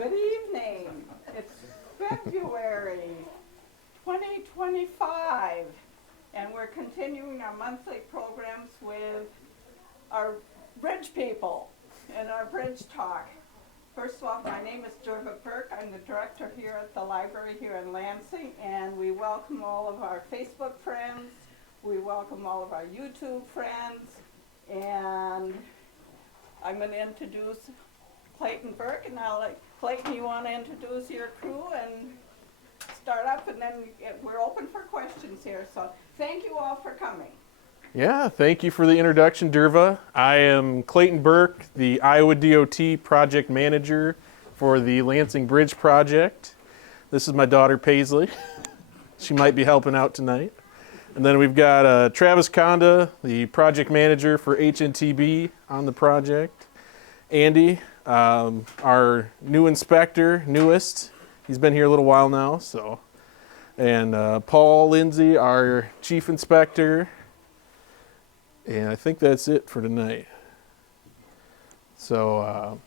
Good evening. It's February 2025, and we're continuing our monthly programs with our bridge people and our bridge talk. First of all, my name is Derva Burke. I'm the director here at the library here in Lansing, and we welcome all of our Facebook friends. We welcome all of our YouTube friends, and I'm going to introduce Clayton Burke, and Clayton, you want to introduce your crew and start up, and then we're open for questions here. So thank you all for coming. Yeah, thank you for the introduction, Derva. I am Clayton Burke, the Iowa DOT project manager for the Lansing Bridge project. This is my daughter, Paisley. She might be helping out tonight. And then we've got Travis Conda, the project manager for HNTB on the project. Andy, our new inspector, newest. He's been here a little while now, so. And Paul Lindsay, our chief inspector. And I think that's it for tonight. So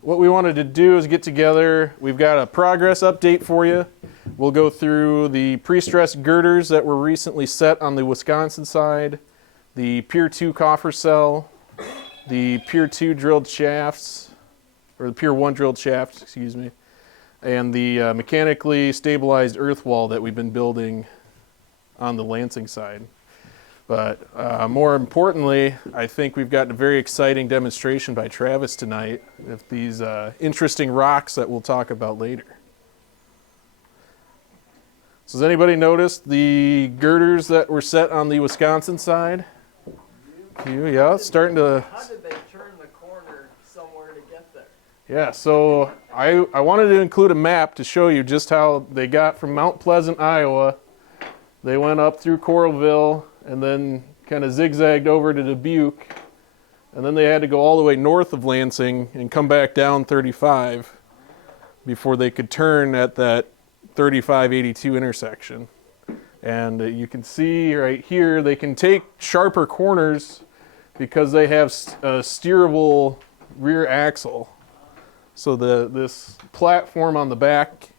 what we wanted to do is get together. We've got a progress update for you. We'll go through the pre-stressed girders that were recently set on the Wisconsin side, the Pier 2 coffer cell, the Pier 2 drilled shafts, or the Pier 1 drilled shaft, excuse me, and the mechanically stabilized earth wall that we've been building on the Lansing side. But more importantly, I think we've got a very exciting demonstration by Travis tonight of these interesting rocks that we'll talk about later. So has anybody noticed the girders that were set on the Wisconsin side? Yeah, starting to... How did they turn the corner somewhere to get there? Yeah, so I wanted to include a map to show you just how they got from Mount Pleasant, Iowa. They went up through Coralville and then kind of zigzagged over to Dubuque. And then they had to go all the way north of Lansing and come back down 35 before they could turn at that 3582 intersection. And you can see right here, they can take sharper corners because they have a steerable rear axle. So this platform on the back,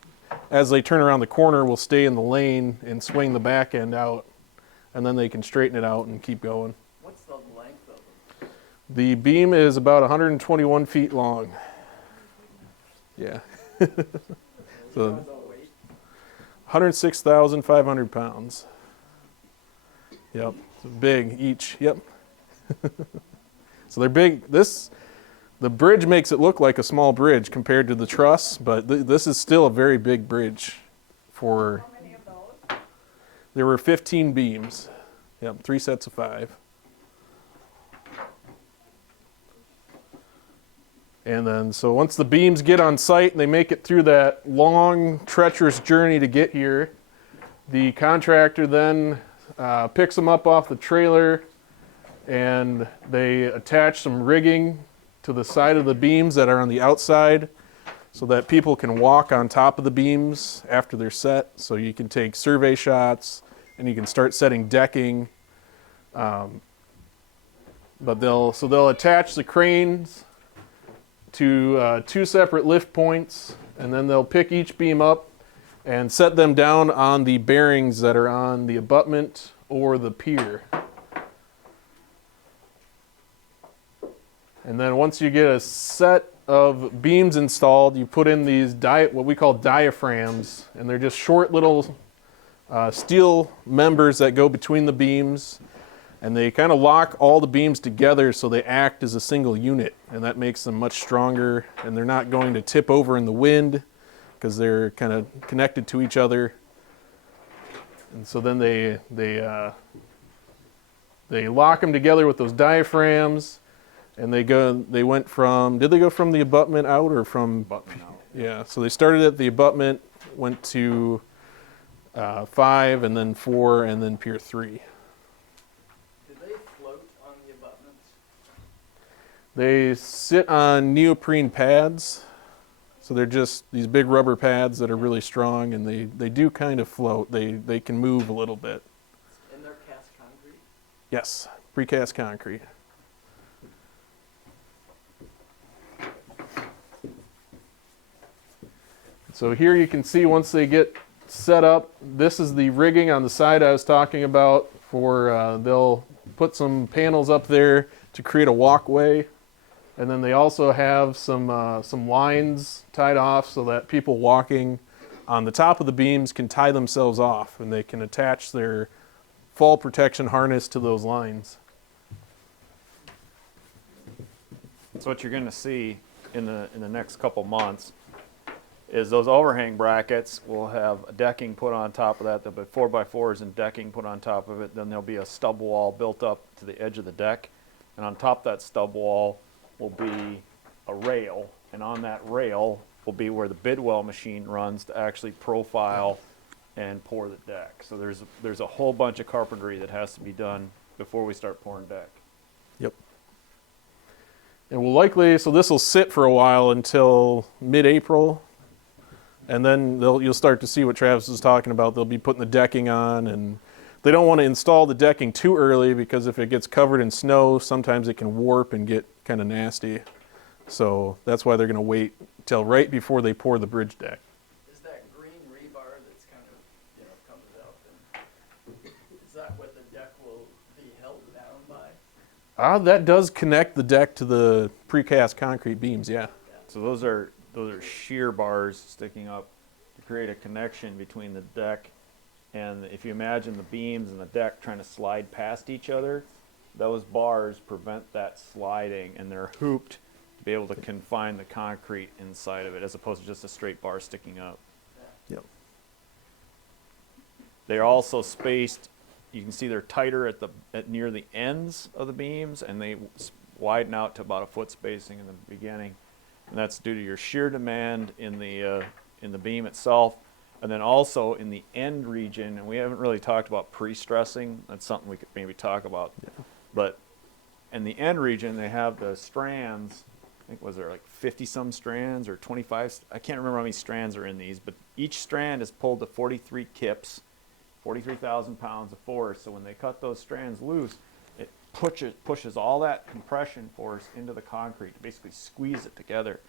as they turn around the corner, will stay in the lane and swing the back end out. And then they can straighten it out and keep going. What's the length of them? The beam is about 121 feet long. Yeah. So 106,500 pounds. Yep. So big each. Yep. So they're big. The bridge makes it look like a small bridge compared to the truss, but this is still a very big bridge for... How many of those? There were 15 beams. Yep, 3 sets of 5. And then, so once the beams get on site and they make it through that long, treacherous journey to get here, the contractor then picks them up off the trailer and they attach some rigging to the side of the beams that are on the outside so that people can walk on top of the beams after they're set. So you can take survey shots and you can start setting decking. But they'll attach the cranes to 2 separate lift points, and then they'll pick each beam up and set them down on the bearings that are on the abutment or the pier. And then once you get a set of beams installed, you put in these what we call diaphragms, and they're just short little steel members that go between the beams, and they kind of lock all the beams together so they act as a single unit, and that makes them much stronger, and they're not going to tip over in the wind because they're kind of connected to each other. And so then they lock them together with those diaphragms, and did they go from the abutment out or from? Abutment out. Yeah, so they started at the abutment, went to 5, and then 4, and then Pier 3. Do they float on the abutments? They sit on neoprene pads, so they're just these big rubber pads that are really strong, and they do kind of float. They can move a little bit. And they're cast concrete? Yes, precast concrete. So here you can see once they get set up, this is the rigging on the side I was talking about for, they'll put some panels up there to create a walkway. And then they also have some lines tied off so that people walking on the top of the beams can tie themselves off and they can attach their fall protection harness to those lines. So what you're going to see in the next couple months is those overhang brackets will have a decking put on top of that. There'll be 4x4s and decking put on top of it. Then there'll be a stub wall built up to the edge of the deck. And on top of that stub wall will be a rail. And on that rail will be where the bidwell machine runs to actually profile and pour the deck. So there's a whole bunch of carpentry that has to be done before we start pouring deck. Yep. And we'll likely, so this will sit for a while until mid-April. And then you'll start to see what Travis was talking about. They'll be putting the decking on, and they don't want to install the decking too early because if it gets covered in snow, sometimes it can warp and get kind of nasty. So that's why they're going to wait till right before they pour the bridge deck. Is that green rebar that's kind of, comes out, and is that what the deck will be held down by? That does connect the deck to the precast concrete beams, yeah. So those are shear bars sticking up to create a connection between the deck and, if you imagine the beams and the deck trying to slide past each other, those bars prevent that sliding, and they're hooped to be able to confine the concrete inside of it as opposed to just a straight bar sticking up. Yep. They're also spaced, you can see they're tighter at near the ends of the beams, and they widen out to about a foot spacing in the beginning. And that's due to your shear demand in the beam itself, and then also in the end region. And we haven't really talked about pre-stressing. That's something we could maybe talk about. Yeah. But in the end region, they have the strands. I think was there like 50-some strands or 25? I can't remember how many strands are in these, but each strand is pulled to 43 kips, 43,000 pounds of force. So when they cut those strands loose, it pushes all that compression force into the concrete to basically squeeze it together.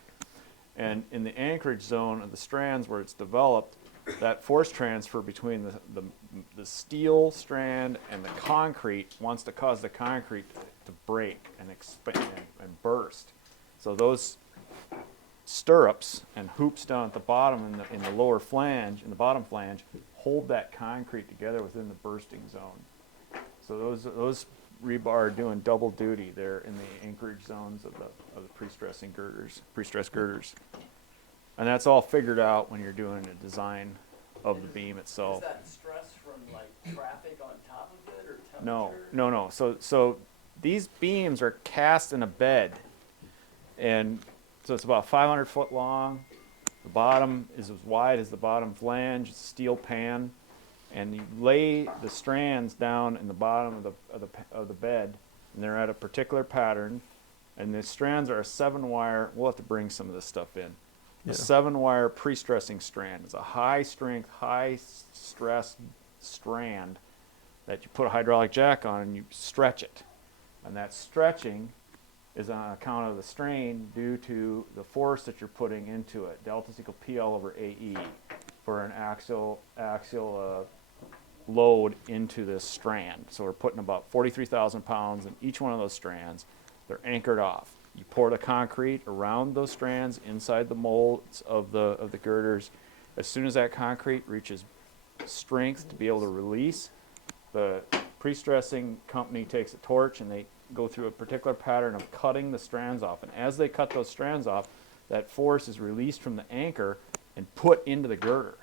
And in the anchorage zone of the strands where it's developed, that force transfer between the steel strand and the concrete wants to cause the concrete to break and expand and burst. So those stirrups and hoops down at the bottom in the lower flange, in the bottom flange, hold that concrete together within the bursting zone. So those rebar are doing double duty there in the anchorage zones of the pre-stress girders. And that's all figured out when you're doing a design of the beam itself. Is that stress from like traffic on top of it or temperature? No. So these beams are cast in a bed, and so it's about 500 foot long. The bottom is as wide as the bottom flange. It's a steel pan, and you lay the strands down in the bottom of the bed, and they're at a particular pattern. And the strands are a 7-wire. We'll have to bring some of this stuff in. Yeah. A 7-wire pre-stressing strand. It's a high-strength, high-stress strand that you put a hydraulic jack on and you stretch it. And that stretching is on account of the strain due to the force that you're putting into it. Delta is equal PL over AE for an axial load into this strand. So we're putting about 43,000 pounds in each one of those strands. They're anchored off. You pour the concrete around those strands inside the molds of the girders. As soon as that concrete reaches strength to be able to release, the pre-stressing company takes a torch and they go through a particular pattern of cutting the strands off. And as they cut those strands off, that force is released from the anchor and put into the girder.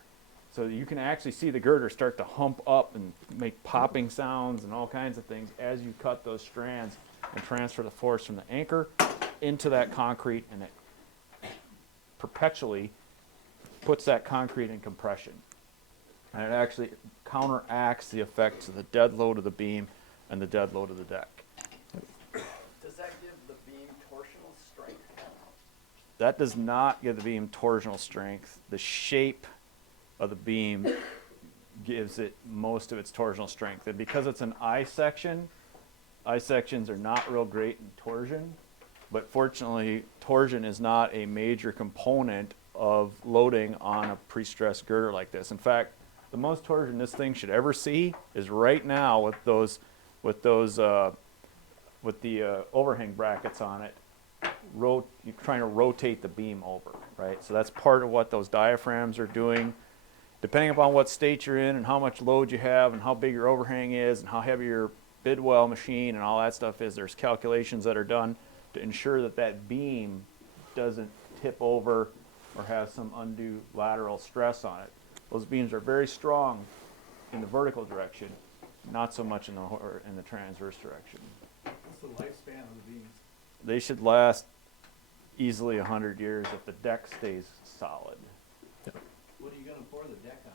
So you can actually see the girder start to hump up and make popping sounds and all kinds of things as you cut those strands and transfer the force from the anchor into that concrete, and it perpetually puts that concrete in compression. And it actually counteracts the effects of the dead load of the beam and the dead load of the deck. Does that give the beam torsional strength? That does not give the beam torsional strength. The shape of the beam gives it most of its torsional strength. And because it's an I-section, I-sections are not real great in torsion, but fortunately torsion is not a major component of loading on a pre-stressed girder like this. In fact, the most torsion this thing should ever see is right now with the overhang brackets on it. You're trying to rotate the beam over, right? So that's part of what those diaphragms are doing. Depending upon what state you're in and how much load you have and how big your overhang is and how heavy your bidwell machine and all that stuff is, there's calculations that are done to ensure that that beam doesn't tip over or have some undue lateral stress on it. Those beams are very strong in the vertical direction, not so much in the transverse direction. What's the lifespan of the beams? They should last easily 100 years if the deck stays solid. What are you going to pour the deck on?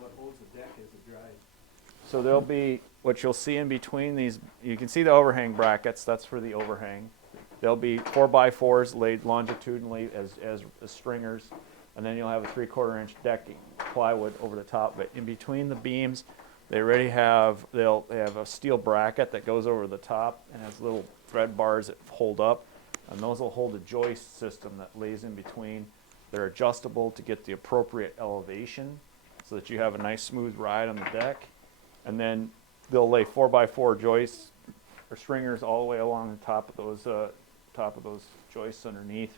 What holds the deck as it dries? So there'll be, what you'll see in between these, you can see the overhang brackets, that's for the overhang. There'll be 4x4s laid longitudinally as stringers, and then you'll have a 3/4 inch decking plywood over the top of it. In between the beams, they have a steel bracket that goes over the top and has little thread bars that hold up, and those will hold a joist system that lays in between. They're adjustable to get the appropriate elevation so that you have a nice smooth ride on the deck. And then they'll lay 4x4 joists or stringers all the way along the top of those joists underneath.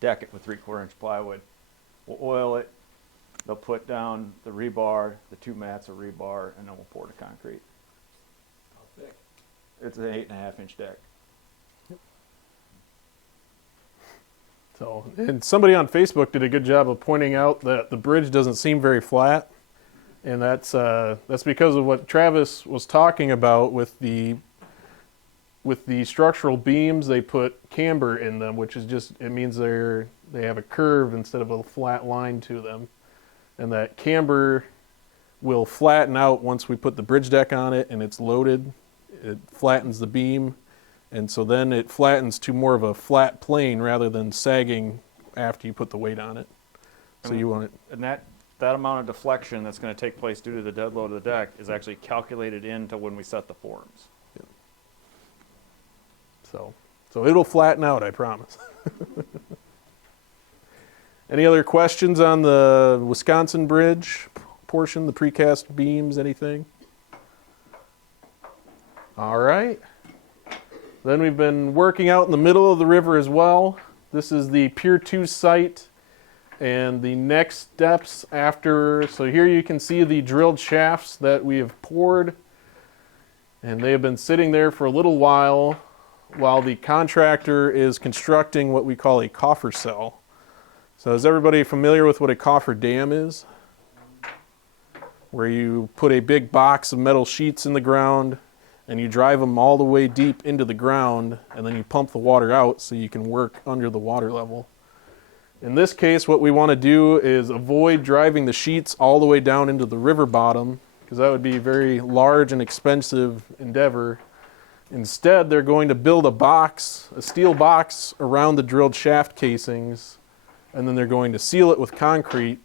Deck it with 3/4 inch plywood. We'll oil it. They'll put down the rebar, the 2 mats of rebar, and then we'll pour the concrete. How thick? It's an 8.5 inch deck. So, and somebody on Facebook did a good job of pointing out that the bridge doesn't seem very flat, and that's because of what Travis was talking about with the structural beams. They put camber in them, which is just, it means they have a curve instead of a flat line to them, and that camber will flatten out once we put the bridge deck on it and it's loaded. It flattens the beam. And so then it flattens to more of a flat plane rather than sagging after you put the weight on it. So you want it. And that amount of deflection that's going to take place due to the dead load of the deck is actually calculated into when we set the forms. Yeah. So it'll flatten out, I promise. Any other questions on the Wisconsin Bridge portion, the precast beams, anything? All right. Then we've been working out in the middle of the river as well. This is the Pier 2 site and the next steps after. So here you can see the drilled shafts that we have poured, and they have been sitting there for a little while the contractor is constructing what we call a coffer cell. So is everybody familiar with what a coffer dam is? Where you put a big box of metal sheets in the ground and you drive them all the way deep into the ground, and then you pump the water out so you can work under the water level. In this case, what we want to do is avoid driving the sheets all the way down into the river bottom, because that would be a very large and expensive endeavor. Instead, they're going to build a steel box around the drilled shaft casings, and then they're going to seal it with concrete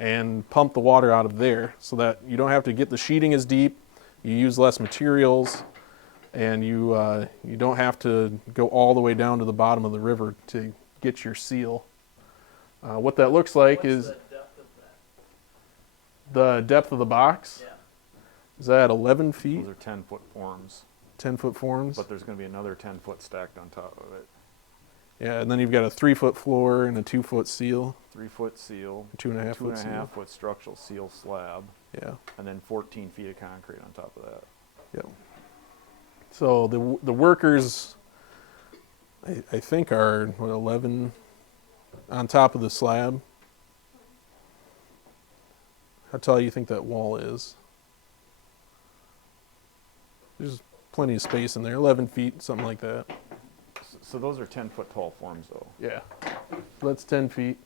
and pump the water out of there so that you don't have to get the sheeting as deep. You use less materials, and you don't have to go all the way down to the bottom of the river to get your seal. What that looks like is the depth of that? the depth of the box. Yeah. Is that 11 feet? Those are 10-foot forms, 10-foot forms? but there's going to be another 10-foot stacked on top of it. Yeah, and then you've got a 3-foot floor and a 2-foot seal, 3-foot seal, 2.5-foot seal. 2.5-foot structural seal slab, Yeah, and then 14 feet of concrete on top of that. yeah. So the workers, I think, are 11 on top of the slab. How tall do you think that wall is? There's plenty of space in there, 11 feet, something like that. So those are 10-foot tall forms, though. Yeah. So that's 10 feet.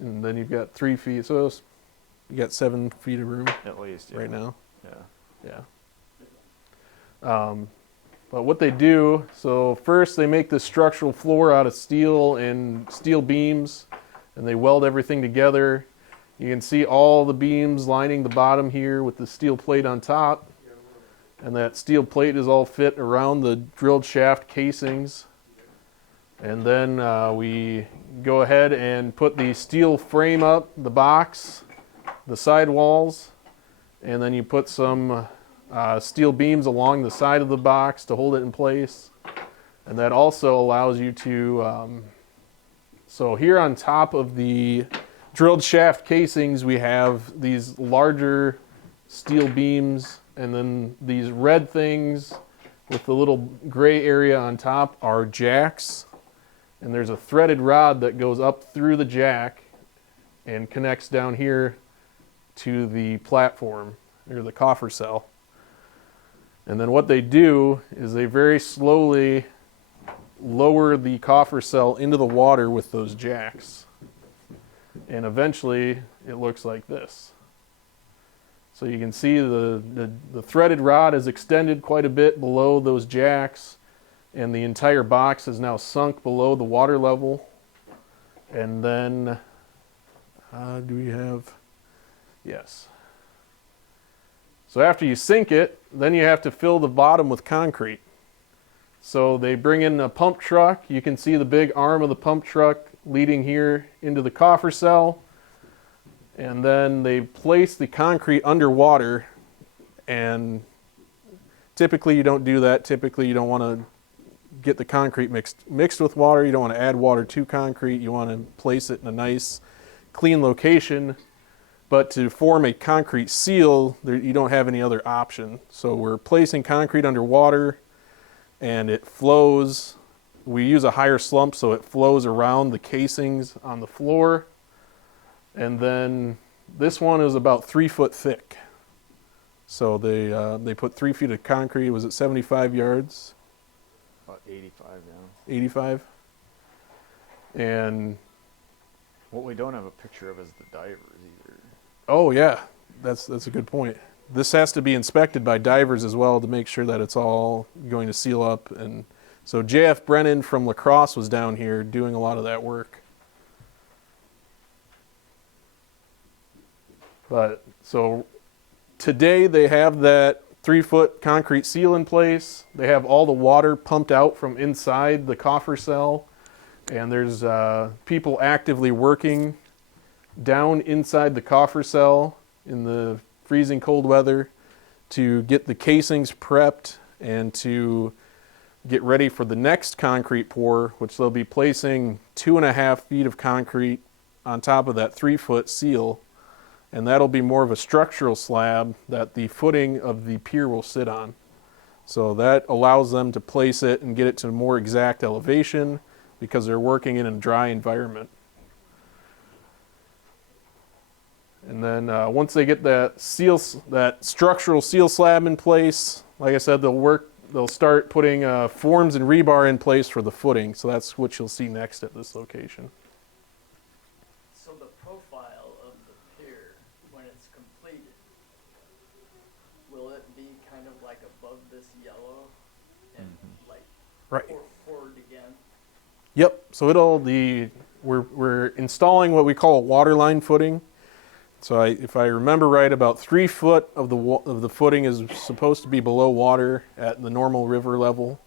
And then you've got 3 feet. So you got 7 feet of room At least, yeah. right now. Yeah. Yeah. But what they do, so first they make the structural floor out of steel and steel beams, and they weld everything together. You can see all the beams lining the bottom here with the steel plate on top. And that steel plate is all fit around the drilled shaft casings. And then we go ahead and put the steel frame up, the box, the side walls, and then you put some steel beams along the side of the box to hold it in place. And that also allows you to, so here on top of the drilled shaft casings, we have these larger steel beams, and then these red things with the little gray area on top are jacks. And there's a threaded rod that goes up through the jack and connects down here to the platform, or the coffer cell. And then what they do is they very slowly lower the coffer cell into the water with those jacks. And eventually it looks like this. So you can see the threaded rod is extended quite a bit below those jacks, and the entire box is now sunk below the water level. And then, do we have, yes. So after you sink it, then you have to fill the bottom with concrete. So they bring in a pump truck. You can see the big arm of the pump truck leading here into the coffer cell. And then they place the concrete underwater, and typically you don't do that. Typically you don't want to get the concrete mixed with water. You don't want to add water to concrete. You want to place it in a nice, clean location. But to form a concrete seal, you don't have any other option. So we're placing concrete underwater, and it flows. We use a higher slump so it flows around the casings on the floor. And then this one is about 3 foot thick. So they put 3 feet of concrete. Was it 75 yards? About 85, yeah. 85. And What we don't have a picture of is the divers either. oh yeah, that's a good point. This has to be inspected by divers as well to make sure that it's all going to seal up. And so J.F. Brennan from La Crosse was down here doing a lot of that work. But so today they have that 3 foot concrete seal in place. They have all the water pumped out from inside the coffer cell, and there's people actively working down inside the coffer cell in the freezing cold weather to get the casings prepped and to get ready for the next concrete pour, which they'll be placing 2.5 feet of concrete on top of that 3 foot seal. And that'll be more of a structural slab that the footing of the pier will sit on. So that allows them to place it and get it to a more exact elevation because they're working in a dry environment. And then once they get that structural seal slab in place, like I said, they'll start putting forms and rebar in place for the footing. So that's what you'll see next at this location. So the profile of the pier, when it's completed, will it be kind of like above this yellow and like Right. poured again? Yep. So we're installing what we call a waterline footing. So if I remember right, about 3 foot of the footing is supposed to be below water at the normal river level,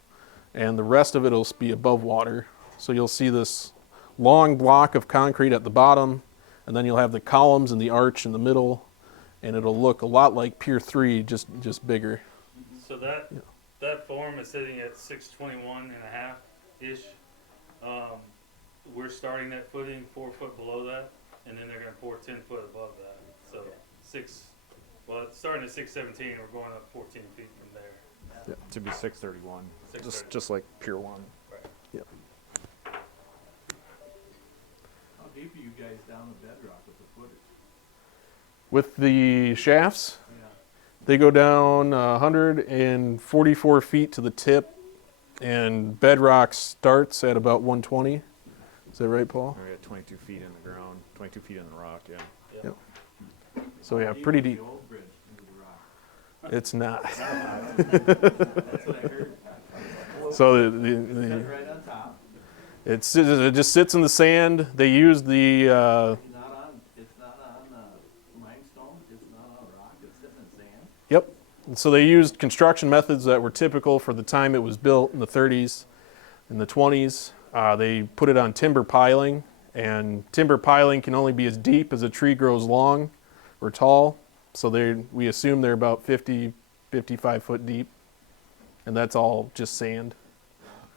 and the rest of it will be above water. So you'll see this long block of concrete at the bottom, and then you'll have the columns and the arch in the middle, and it'll look a lot like Pier 3, just bigger. So that form is sitting at 621.5-ish. We're starting that footing 4 foot below that, and then they're going to pour 10 foot above that. So it's starting at 617, we're going up 14 feet from there. Yeah, to be 631, 631. just like Pier 1. Yep. How deep are you guys down the bedrock with the footage? With the shafts, Yeah. they go down 144 feet to the tip, and bedrock starts at about 120. Is that right, Paul? We're at 22 feet in the ground, 22 feet in the rock, yeah. Yep. So yeah, How pretty was deep. The old bridge into the rock. It's not. That's what I heard. So It's right on top. it just sits in the sand. They use the It's not on limestone. It's not on rock. It's sitting in sand. yep. And so they used construction methods that were typical for the time it was built in the 30s, in the 20s. They put it on timber piling, and timber piling can only be as deep as a tree grows long or tall. So we assume they're about 50, 55 foot deep, and that's all just sand.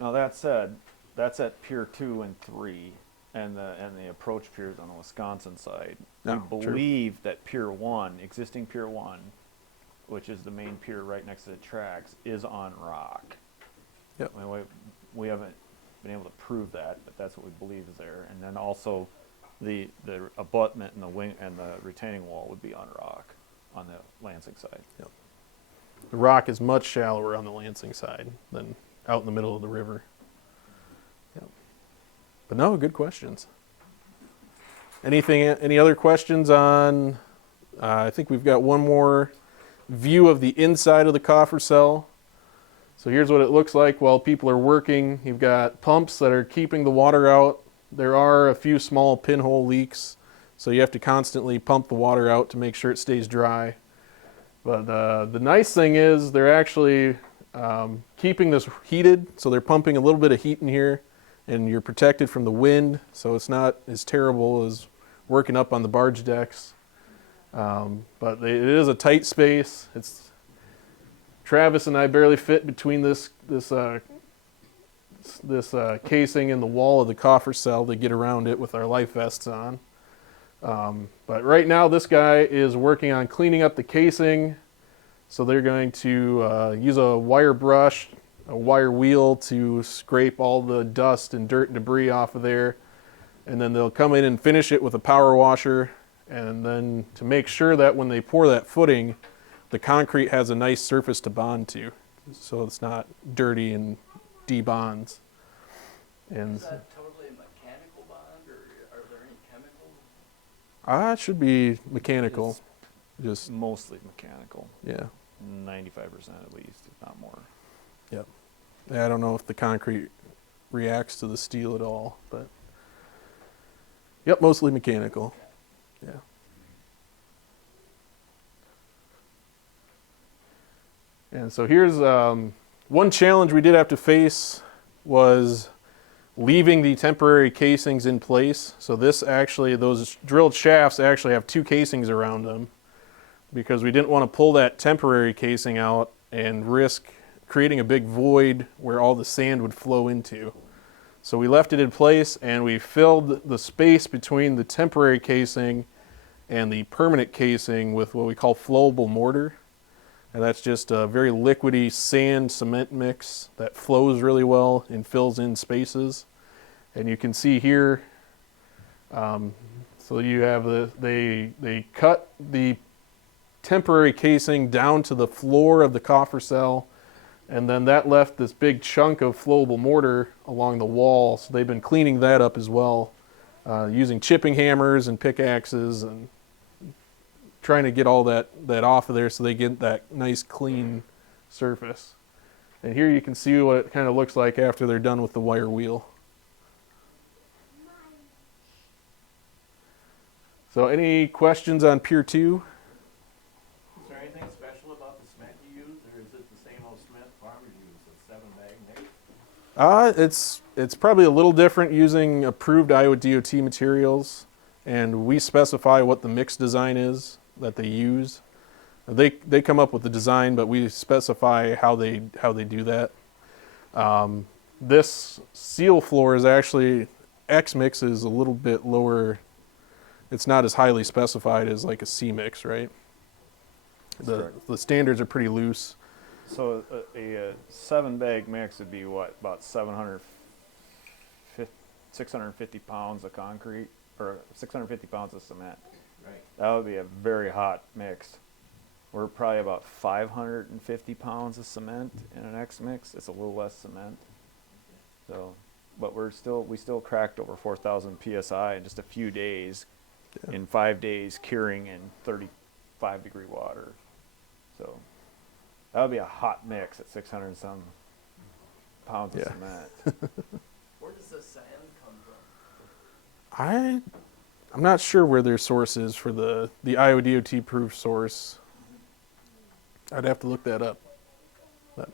Now that said, that's at Pier 2 and 3, and the approach piers on the Wisconsin side. Oh, We true. believe that Pier 1, existing Pier 1, which is the main pier right next to the tracks, is on rock. Yep. I mean, we haven't been able to prove that, but that's what we believe is there. And then also the abutment and the wing and the retaining wall would be on rock on the Lansing side. Yep. The rock is much shallower on the Lansing side than out in the middle of the river. Yep. But no, good questions. Any other questions on, I think we've got one more view of the inside of the coffer cell. So here's what it looks like while people are working. You've got pumps that are keeping the water out. There are a few small pinhole leaks, so you have to constantly pump the water out to make sure it stays dry. But the nice thing is they're actually keeping this heated, so they're pumping a little bit of heat in here, and you're protected from the wind, so it's not as terrible as working up on the barge decks. But it is a tight space. Travis and I barely fit between this casing and the wall of the coffer cell to get around it with our life vests on. But right now this guy is working on cleaning up the casing. So they're going to use a wire brush, a wire wheel to scrape all the dust and dirt and debris off of there. And then they'll come in and finish it with a power washer. And then to make sure that when they pour that footing, the concrete has a nice surface to bond to, so it's not dirty and debonds. And Is that totally a mechanical bond, or are there any chemicals? it should be mechanical. Just Mostly mechanical, yeah. 95% at least, if not more. Yep. Yeah, I don't know if the concrete reacts to the steel at all, but yep, mostly mechanical. Yeah. And so here's one challenge we did have to face was leaving the temporary casings in place. So those drilled shafts actually have two casings around them because we didn't want to pull that temporary casing out and risk creating a big void where all the sand would flow into. So we left it in place and we filled the space between the temporary casing and the permanent casing with what we call flowable mortar. And that's just a very liquidy sand cement mix that flows really well and fills in spaces. And you can see here, so you have they cut the temporary casing down to the floor of the coffer cell, and then that left this big chunk of flowable mortar along the wall. So they've been cleaning that up as well, using chipping hammers and pickaxes and trying to get all that off of there so they get that nice clean surface. And here you can see what it kind of looks like after they're done with the wire wheel. So any questions on Pier 2? Is there anything special about the cement you use, or is it the same old cement farmers use, a 7-bag mix? It's probably a little different using approved Iowa DOT materials, and we specify what the mix design is that they use. They come up with the design, but we specify how they do that. This seal floor is actually, X mix is a little bit lower. It's not as highly specified as like a C mix, right? The standards are pretty loose. So a 7-bag mix would be what, about 650 pounds of concrete, or 650 pounds of cement. Right. That would be a very hot mix. We're probably about 550 pounds of cement in an X mix. It's a little less cement. So, but we still cracked over 4,000 psi in just a few days. Yeah. In 5 days, curing in 35-degree water. So that would be a hot mix at 600 and some pounds of Yeah. cement. Where does the sand come from? I'm not sure where their source is for the Iowa DOT proof source. I'd have to look that up. But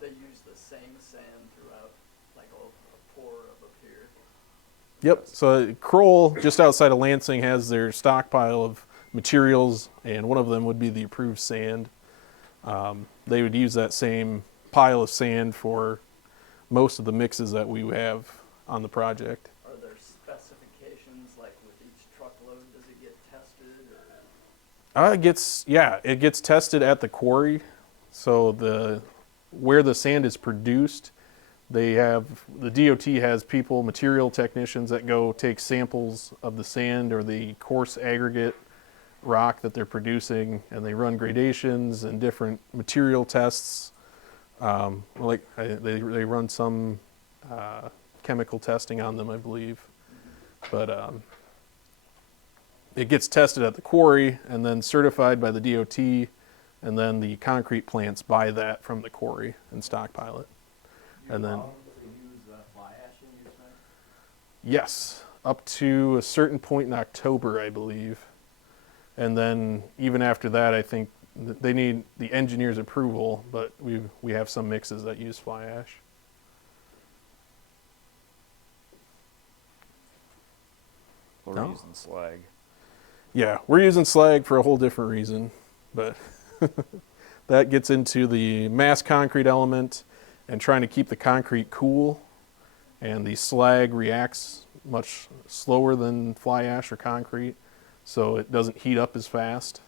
They use the same sand throughout, like all pour up here. Yep. So Kroll, just outside of Lansing, has their stockpile of materials, and one of them would be the approved sand. They would use that same pile of sand for most of the mixes that we have on the project. Are there specifications, like with each truckload, does it get tested, or? It gets tested at the quarry. So where the sand is produced, the DOT has people, material technicians that go take samples of the sand or the coarse aggregate rock that they're producing, and they run gradations and different material tests. They run some chemical testing on them, I believe. But it gets tested at the quarry and then certified by the DOT, and then the concrete plants buy that from the quarry and stockpile it. And then, use fly ash in your cement? yes, up to a certain point in October, I believe. And then even after that, I think they need the engineer's approval, but we have some mixes that use fly ash. We're No. using slag. Yeah, we're using slag for a whole different reason, but that gets into the mass concrete element and trying to keep the concrete cool, and the slag reacts much slower than fly ash or concrete, so it doesn't heat up as fast,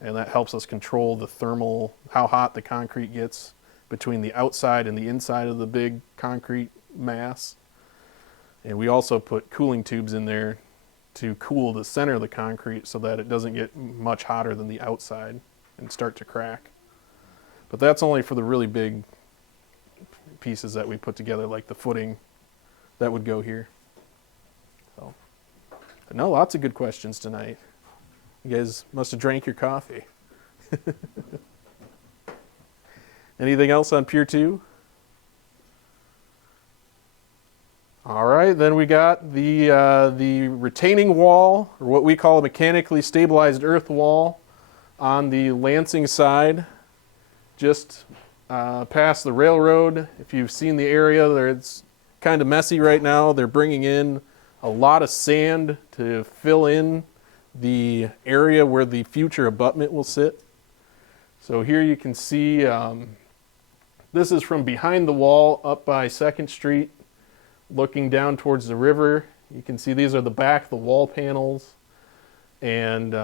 and that helps us control the thermal, how hot the concrete gets between the outside and the inside of the big concrete mass. And we also put cooling tubes in there to cool the center of the concrete so that it doesn't get much hotter than the outside and start to crack. But that's only for the really big pieces that we put together, like the footing that would go here. So, but no, lots of good questions tonight. You guys must have drank your coffee. Anything else on Pier 2? All right, then we got the retaining wall, or what we call a mechanically stabilized earth wall, on the Lansing side, just past the railroad. If you've seen the area, it's kind of messy right now. They're bringing in a lot of sand to fill in the area where the future abutment will sit. So here you can see, this is from behind the wall up by 2nd Street, looking down towards the river. You can see these are the back of the wall panels. And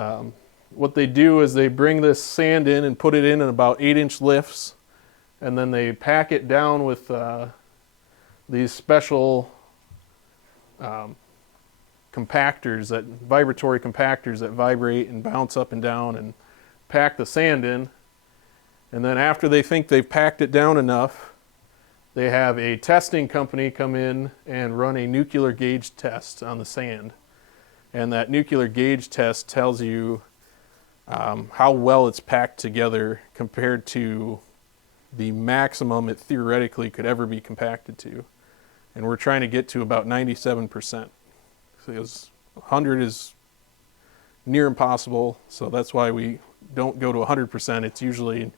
what they do is they bring this sand in and put it in about 8-inch lifts, and then they pack it down with these special compactors, vibratory compactors that vibrate and bounce up and down and pack the sand in. And then after they think they've packed it down enough, they have a testing company come in and run a nuclear gauge test on the sand. And that nuclear gauge test tells you how well it's packed together compared to the maximum it theoretically could ever be compacted to. And we're trying to get to about 97%. Because 100 is near impossible, so that's why we don't go to 100%. It's usually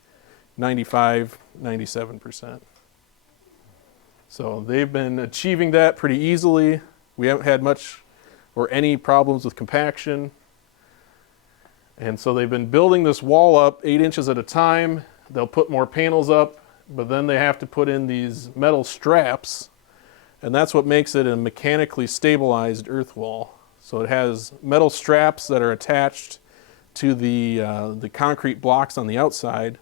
95, 97%. So they've been achieving that pretty easily. We haven't had much or any problems with compaction. And so they've been building this wall up 8 inches at a time. They'll put more panels up, but then they have to put in these metal straps, and that's what makes it a mechanically stabilized earth wall. So it has metal straps that are attached to the concrete blocks on the outside,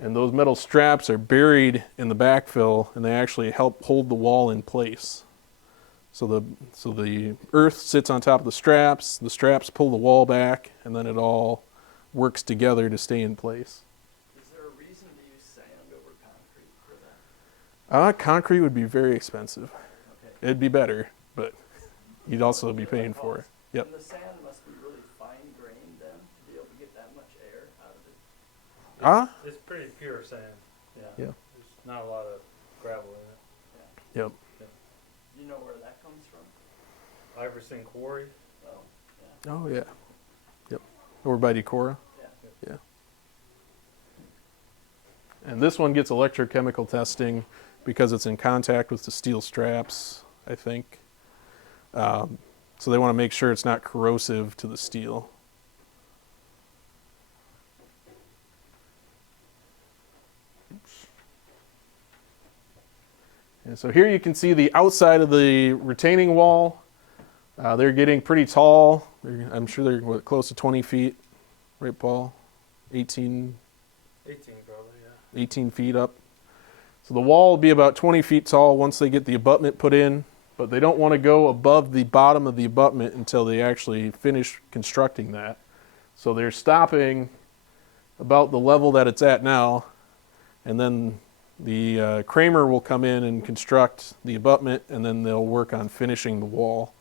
and those metal straps are buried in the backfill, and they actually help hold the wall in place. So the earth sits on top of the straps pull the wall back, and then it all works together to stay in place. Is there a reason to use sand over concrete for that? Concrete would be very expensive. Okay. It'd be better, but you'd also be paying for it. Yep. And the sand must be really fine-grained then, to be able to get that much air out of it? It's pretty pure sand. Yeah. Yeah. There's not a lot of gravel in it. Yep. You know where that comes from? Iverson Quarry. Oh, yeah. Oh, yeah. Yep. Over by Decorah. Yeah. And this one gets electrochemical testing because it's in contact with the steel straps, I think. So they want to make sure it's not corrosive to the steel. And so here you can see the outside of the retaining wall. They're getting pretty tall. I'm sure they're close to 20 feet, right, Paul? 18 probably, yeah. 18 feet up. So the wall will be about 20 feet tall once they get the abutment put in, but they don't want to go above the bottom of the abutment until they actually finish constructing that. So they're stopping about the level that it's at now, and then the Kramer will come in and construct the abutment, and then they'll work on finishing the wall.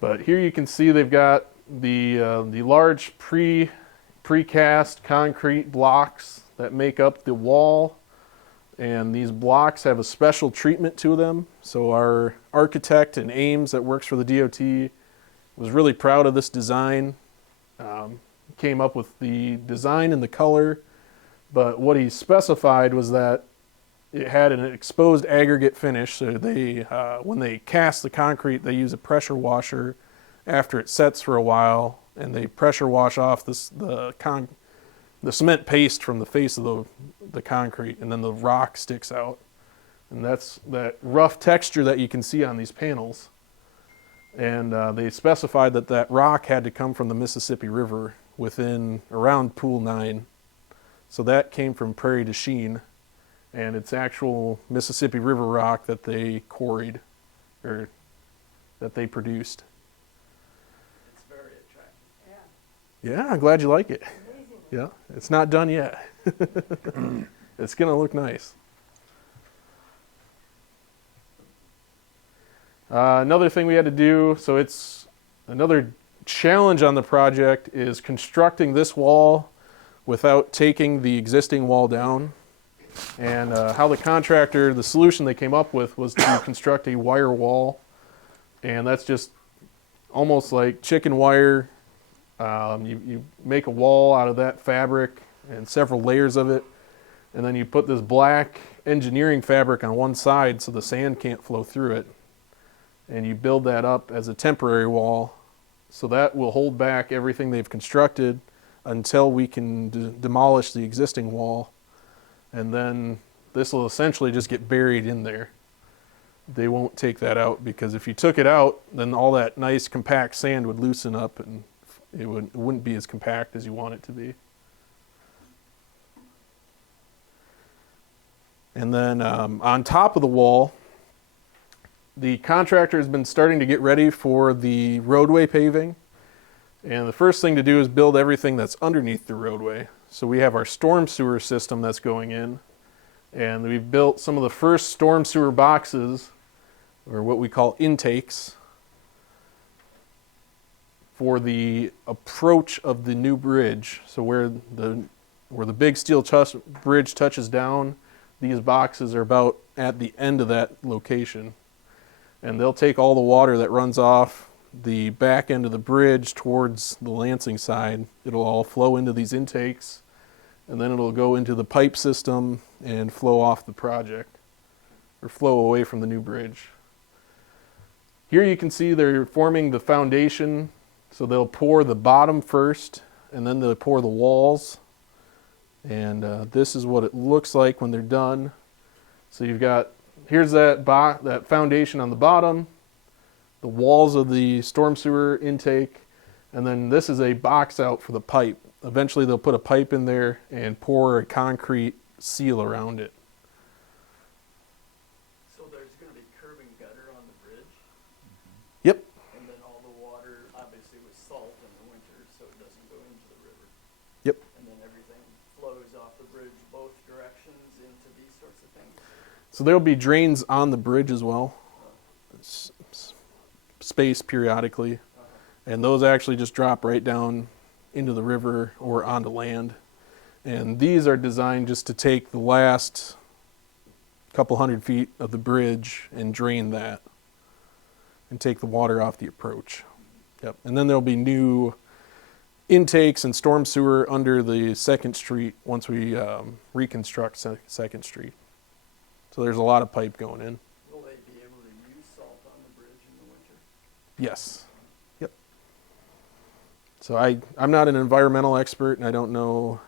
But here you can see they've got the large precast concrete blocks that make up the wall, and these blocks have a special treatment to them. So our architect in Ames that works for the DOT was really proud of this design. Came up with the design and the color, but what he specified was that it had an exposed aggregate finish. So they, when they cast the concrete, they use a pressure washer after it sets for a while, and they pressure wash off the cement paste from the face of the concrete, and then the rock sticks out. And that's that rough texture that you can see on these panels. And they specified that rock had to come from the Mississippi River within around Pool 9. So that came from Prairie du Chien, and it's actual Mississippi River rock that they quarried, or that they produced. It's very attractive. Yeah. Yeah, I'm glad you like it. Amazing. Yeah, it's not done yet. It's going to look nice. Another thing we had to do, so it's another challenge on the project, is constructing this wall without taking the existing wall down. And how the solution they came up with was to construct a wire wall. And that's just almost like chicken wire. You make a wall out of that fabric and several layers of it. And then you put this black engineering fabric on one side so the sand can't flow through it. And you build that up as a temporary wall. So that will hold back everything they've constructed until we can demolish the existing wall. And then this will essentially just get buried in there. They won't take that out, because if you took it out, then all that nice compact sand would loosen up, and it wouldn't be as compact as you want it to be. And then on top of the wall, the contractor has been starting to get ready for the roadway paving. And the first thing to do is build everything that's underneath the roadway. So we have our storm sewer system that's going in. And we've built some of the first storm sewer boxes, or what we call intakes, for the approach of the new bridge. So where the big steel bridge touches down, these boxes are about at the end of that location. And they'll take all the water that runs off the back end of the bridge towards the Lansing side. It'll all flow into these intakes, and then it'll go into the pipe system and flow off the project, or flow away from the new bridge. Here you can see they're forming the foundation. So they'll pour the bottom first, and then they'll pour the walls. And this is what it looks like when they're done. So here's that foundation on the bottom, the walls of the storm sewer intake, and then this is a box out for the pipe. Eventually they'll put a pipe in there and pour a concrete seal around it. So there's gonna be curb and gutter on the bridge, Yep. and then all the water, obviously with salt in the winter, so it doesn't go into the river. Yep. And then everything flows off the bridge both directions into these sorts of things. So there'll be drains on the bridge as well, spaced periodically. And those actually just drop right down into the river or onto land. And these are designed just to take the last couple hundred feet of the bridge and drain that and take the water off the approach. Yep. And then there'll be new intakes and storm sewer under the 2nd Street once we reconstruct 2nd Street. So there's a lot of pipe going in. Will they be able to use salt on the bridge in the winter? Yes. Yep. So I'm not an environmental expert, and I don't know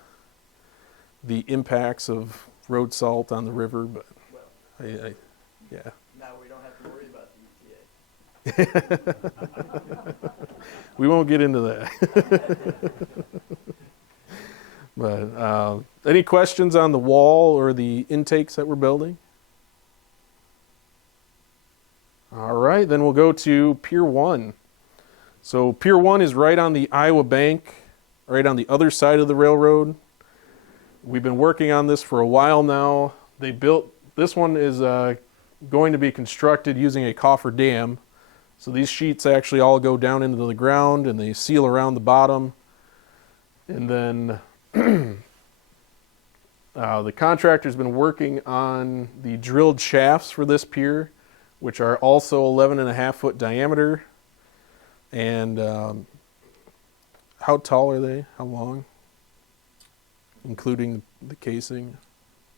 the impacts of road salt on the river, but Well, yeah. now we don't have to worry about the EPA. We won't get into that. But any questions on the wall or the intakes that we're building? All right, then we'll go to Pier 1. So Pier 1 is right on the Iowa Bank, right on the other side of the railroad. We've been working on this for a while now. This one is going to be constructed using a coffer dam. So these sheets actually all go down into the ground and they seal around the bottom. And then the contractor's been working on the drilled shafts for this pier, which are also 11.5-foot diameter. And how tall are they? How long? Including the casing?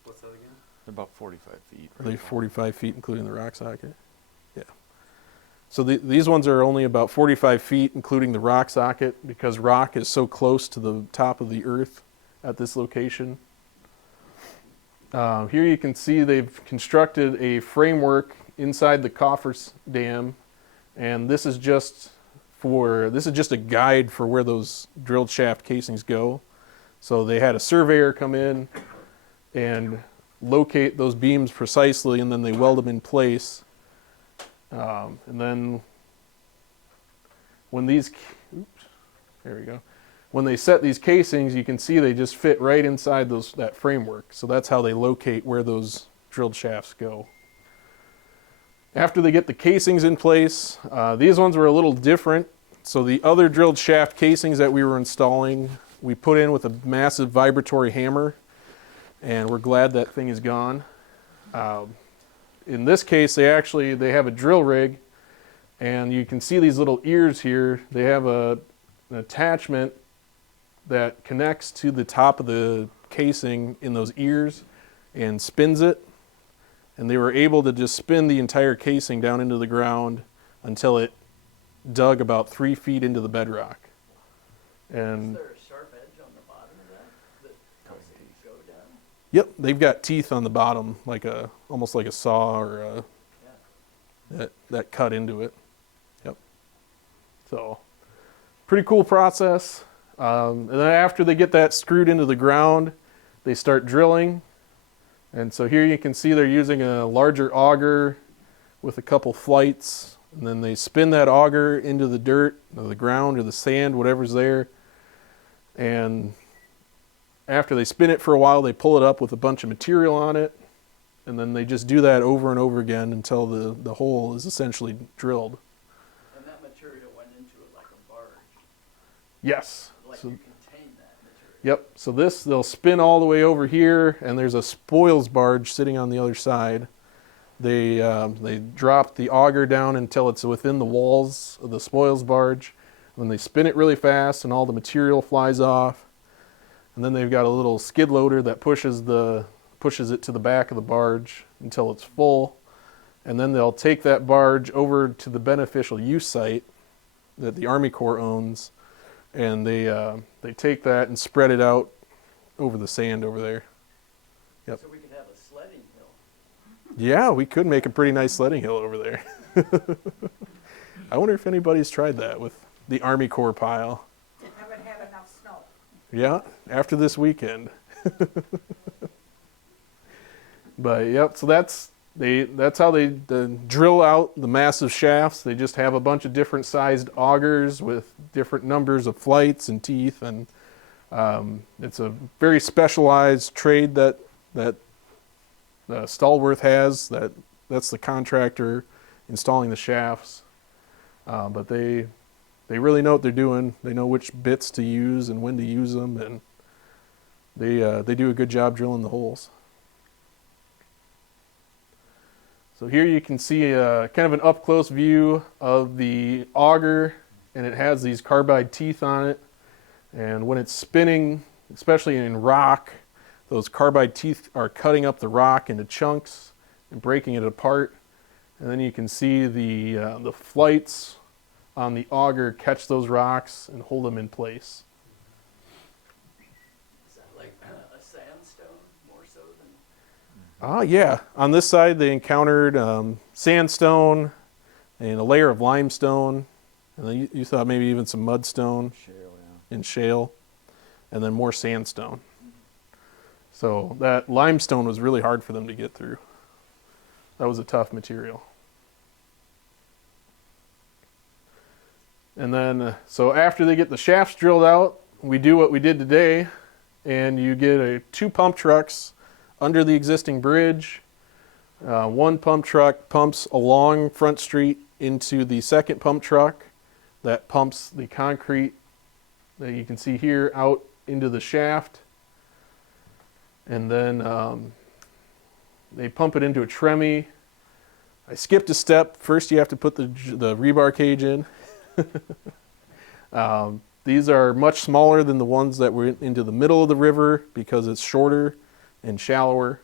What's that again? They're about 45 feet. Are they 45 feet including the rock socket? Yeah. So these ones are only about 45 feet including the rock socket because rock is so close to the top of the earth at this location. Here you can see they've constructed a framework inside the coffers dam, and this is just a guide for where those drilled shaft casings go. So they had a surveyor come in and locate those beams precisely, and then they weld them in place. And then when when they set these casings, you can see they just fit right inside that framework. So that's how they locate where those drilled shafts go. After they get the casings in place, these ones were a little different. So the other drilled shaft casings that we were installing, we put in with a massive vibratory hammer, and we're glad that thing is gone. In this case, they have a drill rig, and you can see these little ears here. They have an attachment that connects to the top of the casing in those ears and spins it. And they were able to just spin the entire casing down into the ground until it dug about 3 feet into the bedrock. And Is there a sharp edge on the bottom of that helps it go down? yep, they've got teeth on the bottom, almost like a saw or that cut into it. Yep. So, pretty cool process. And then after they get that screwed into the ground, they start drilling. And so here you can see they're using a larger auger with a couple flights. And then they spin that auger into the dirt, or the ground, or the sand, whatever's there. And after they spin it for a while, they pull it up with a bunch of material on it. And then they just do that over and over again until the hole is essentially drilled. And that material went into it like a barge. Yes. Like So, you contain that material. yep. So they'll spin all the way over here, and there's a spoils barge sitting on the other side. They drop the auger down until it's within the walls of the spoils barge. Then they spin it really fast, and all the material flies off. And then they've got a little skid loader that pushes it to the back of the barge until it's full. And then they'll take that barge over to the beneficial use site that the Army Corps owns, and they take that and spread it out over the sand over there. Yep. So we could have a sledding hill. Yeah, we could make a pretty nice sledding hill over there. I wonder if anybody's tried that with the Army Corps pile. Haven't had enough snow. Yeah, after this weekend. But yep, so that's how they drill out the massive shafts. They just have a bunch of different sized augers with different numbers of flights and teeth, and it's a very specialized trade that Stallworth has. That's the contractor installing the shafts, but they really know what they're doing. They know which bits to use and when to use them, and they do a good job drilling the holes. So here you can see kind of an up-close view of the auger, and it has these carbide teeth on it. And when it's spinning, especially in rock, those carbide teeth are cutting up the rock into chunks, and breaking it apart. And then you can see the flights on the auger catch those rocks and hold them in place. Is that like a sandstone more so than? Yeah. On this side, they encountered sandstone and a layer of limestone. And then you thought maybe even some mudstone Shale, and shale. And then more sandstone. So that limestone was really hard for them to get through. That was a tough material. And then, so after they get the shafts drilled out, we do what we did today, and you get 2 pump trucks under the existing bridge. One pump truck pumps along Front Street into the second pump truck that pumps the concrete that you can see here out into the shaft. And then they pump it into a tremie. I skipped a step. First you have to put the rebar cage in. These are much smaller than the ones that were into the middle of the river because it's shorter and shallower.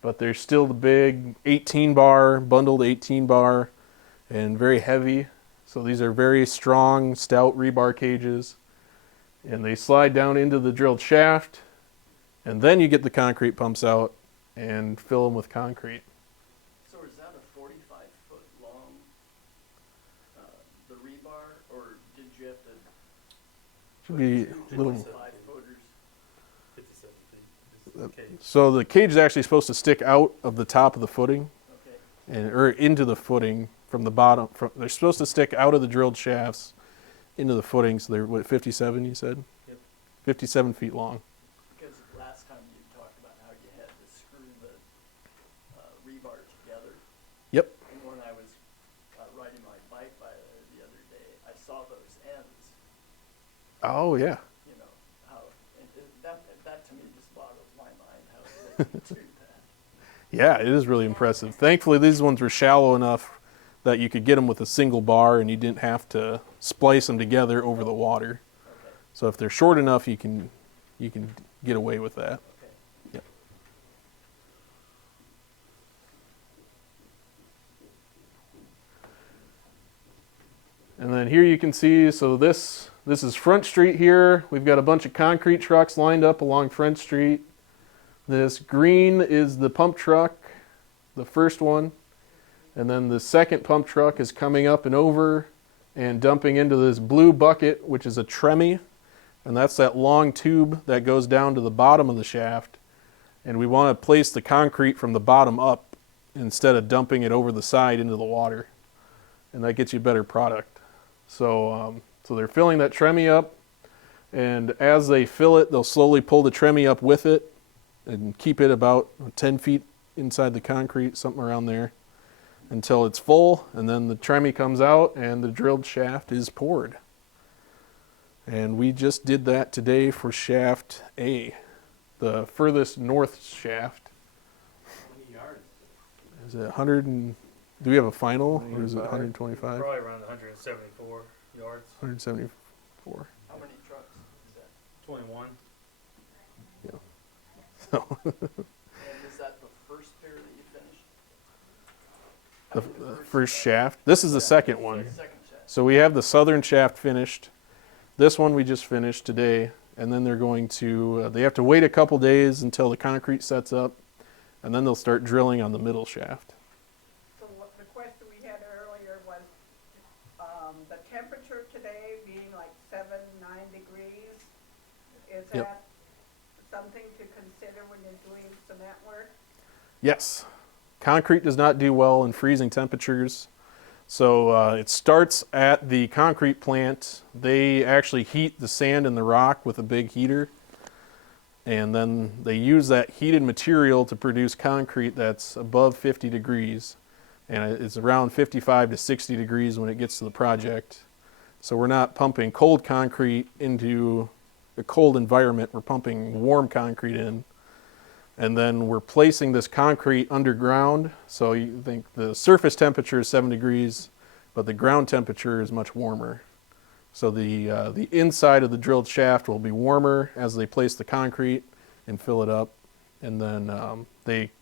But they're still the big 18 bar, bundled 18 bar, and very heavy. So these are very strong, stout rebar cages. And they slide down into the drilled shaft. And then you get the concrete pumps out and fill them with concrete. So is that a 45-foot long, the rebar, or did you have to Should be a little. 5-footers? 57 feet. Okay. So the cage is actually supposed to stick out of the top of the footing, Okay. or into the footing from the bottom. They're supposed to stick out of the drilled shafts into the footing. So they're what, 57? You said? Yep. 57 feet long. Because last time you talked about how you had to screw the rebar together. Yep. And when I was riding my bike by there the other day, I saw those ends. Oh yeah. You know how that to me just boggles my mind how they can do that. Yeah, it is really impressive. Thankfully, these ones were shallow enough that you could get them with a single bar, and you didn't have to splice them together over the water. Okay. So if they're short enough, you can get away with that. Okay. Yep. And then here you can see, so this is Front Street here. We've got a bunch of concrete trucks lined up along Front Street. This green is the pump truck, the first one. And then the second pump truck is coming up and over and dumping into this blue bucket, which is a tremie. And that's that long tube that goes down to the bottom of the shaft. And we want to place the concrete from the bottom up instead of dumping it over the side into the water. And that gets you a better product. So they're filling that tremie up. And as they fill it, they'll slowly pull the tremie up with it and keep it about 10 feet inside the concrete, something around there, until it's full. And then the tremie comes out and the drilled shaft is poured. And we just did that today for shaft A, the furthest north shaft. How many yards? Is it 100 and, do we have a final, or is it 125? 125? Probably around 174 yards. 174. How many trucks is that? 21. So And is that the first pair that you finished? the first shaft. This is the second one. Second shaft. So we have the southern shaft finished. This one we just finished today, and then they're going to, they have to wait a couple days until the concrete sets up, and then they'll start drilling on the middle shaft. So what the question we had earlier was, the temperature today being like 7, 9 degrees. Is Yep. that something to consider when you're doing cement work? Yes. Concrete does not do well in freezing temperatures. So it starts at the concrete plant. They actually heat the sand and the rock with a big heater. And then they use that heated material to produce concrete that's above 50 degrees. And it's around 55 to 60 degrees when it gets to the project. So we're not pumping cold concrete into a cold environment. We're pumping warm concrete in. And then we're placing this concrete underground. So you think the surface temperature is 7 degrees, but the ground temperature is much warmer. So the inside of the drilled shaft will be warmer as they place the concrete and fill it up. And then they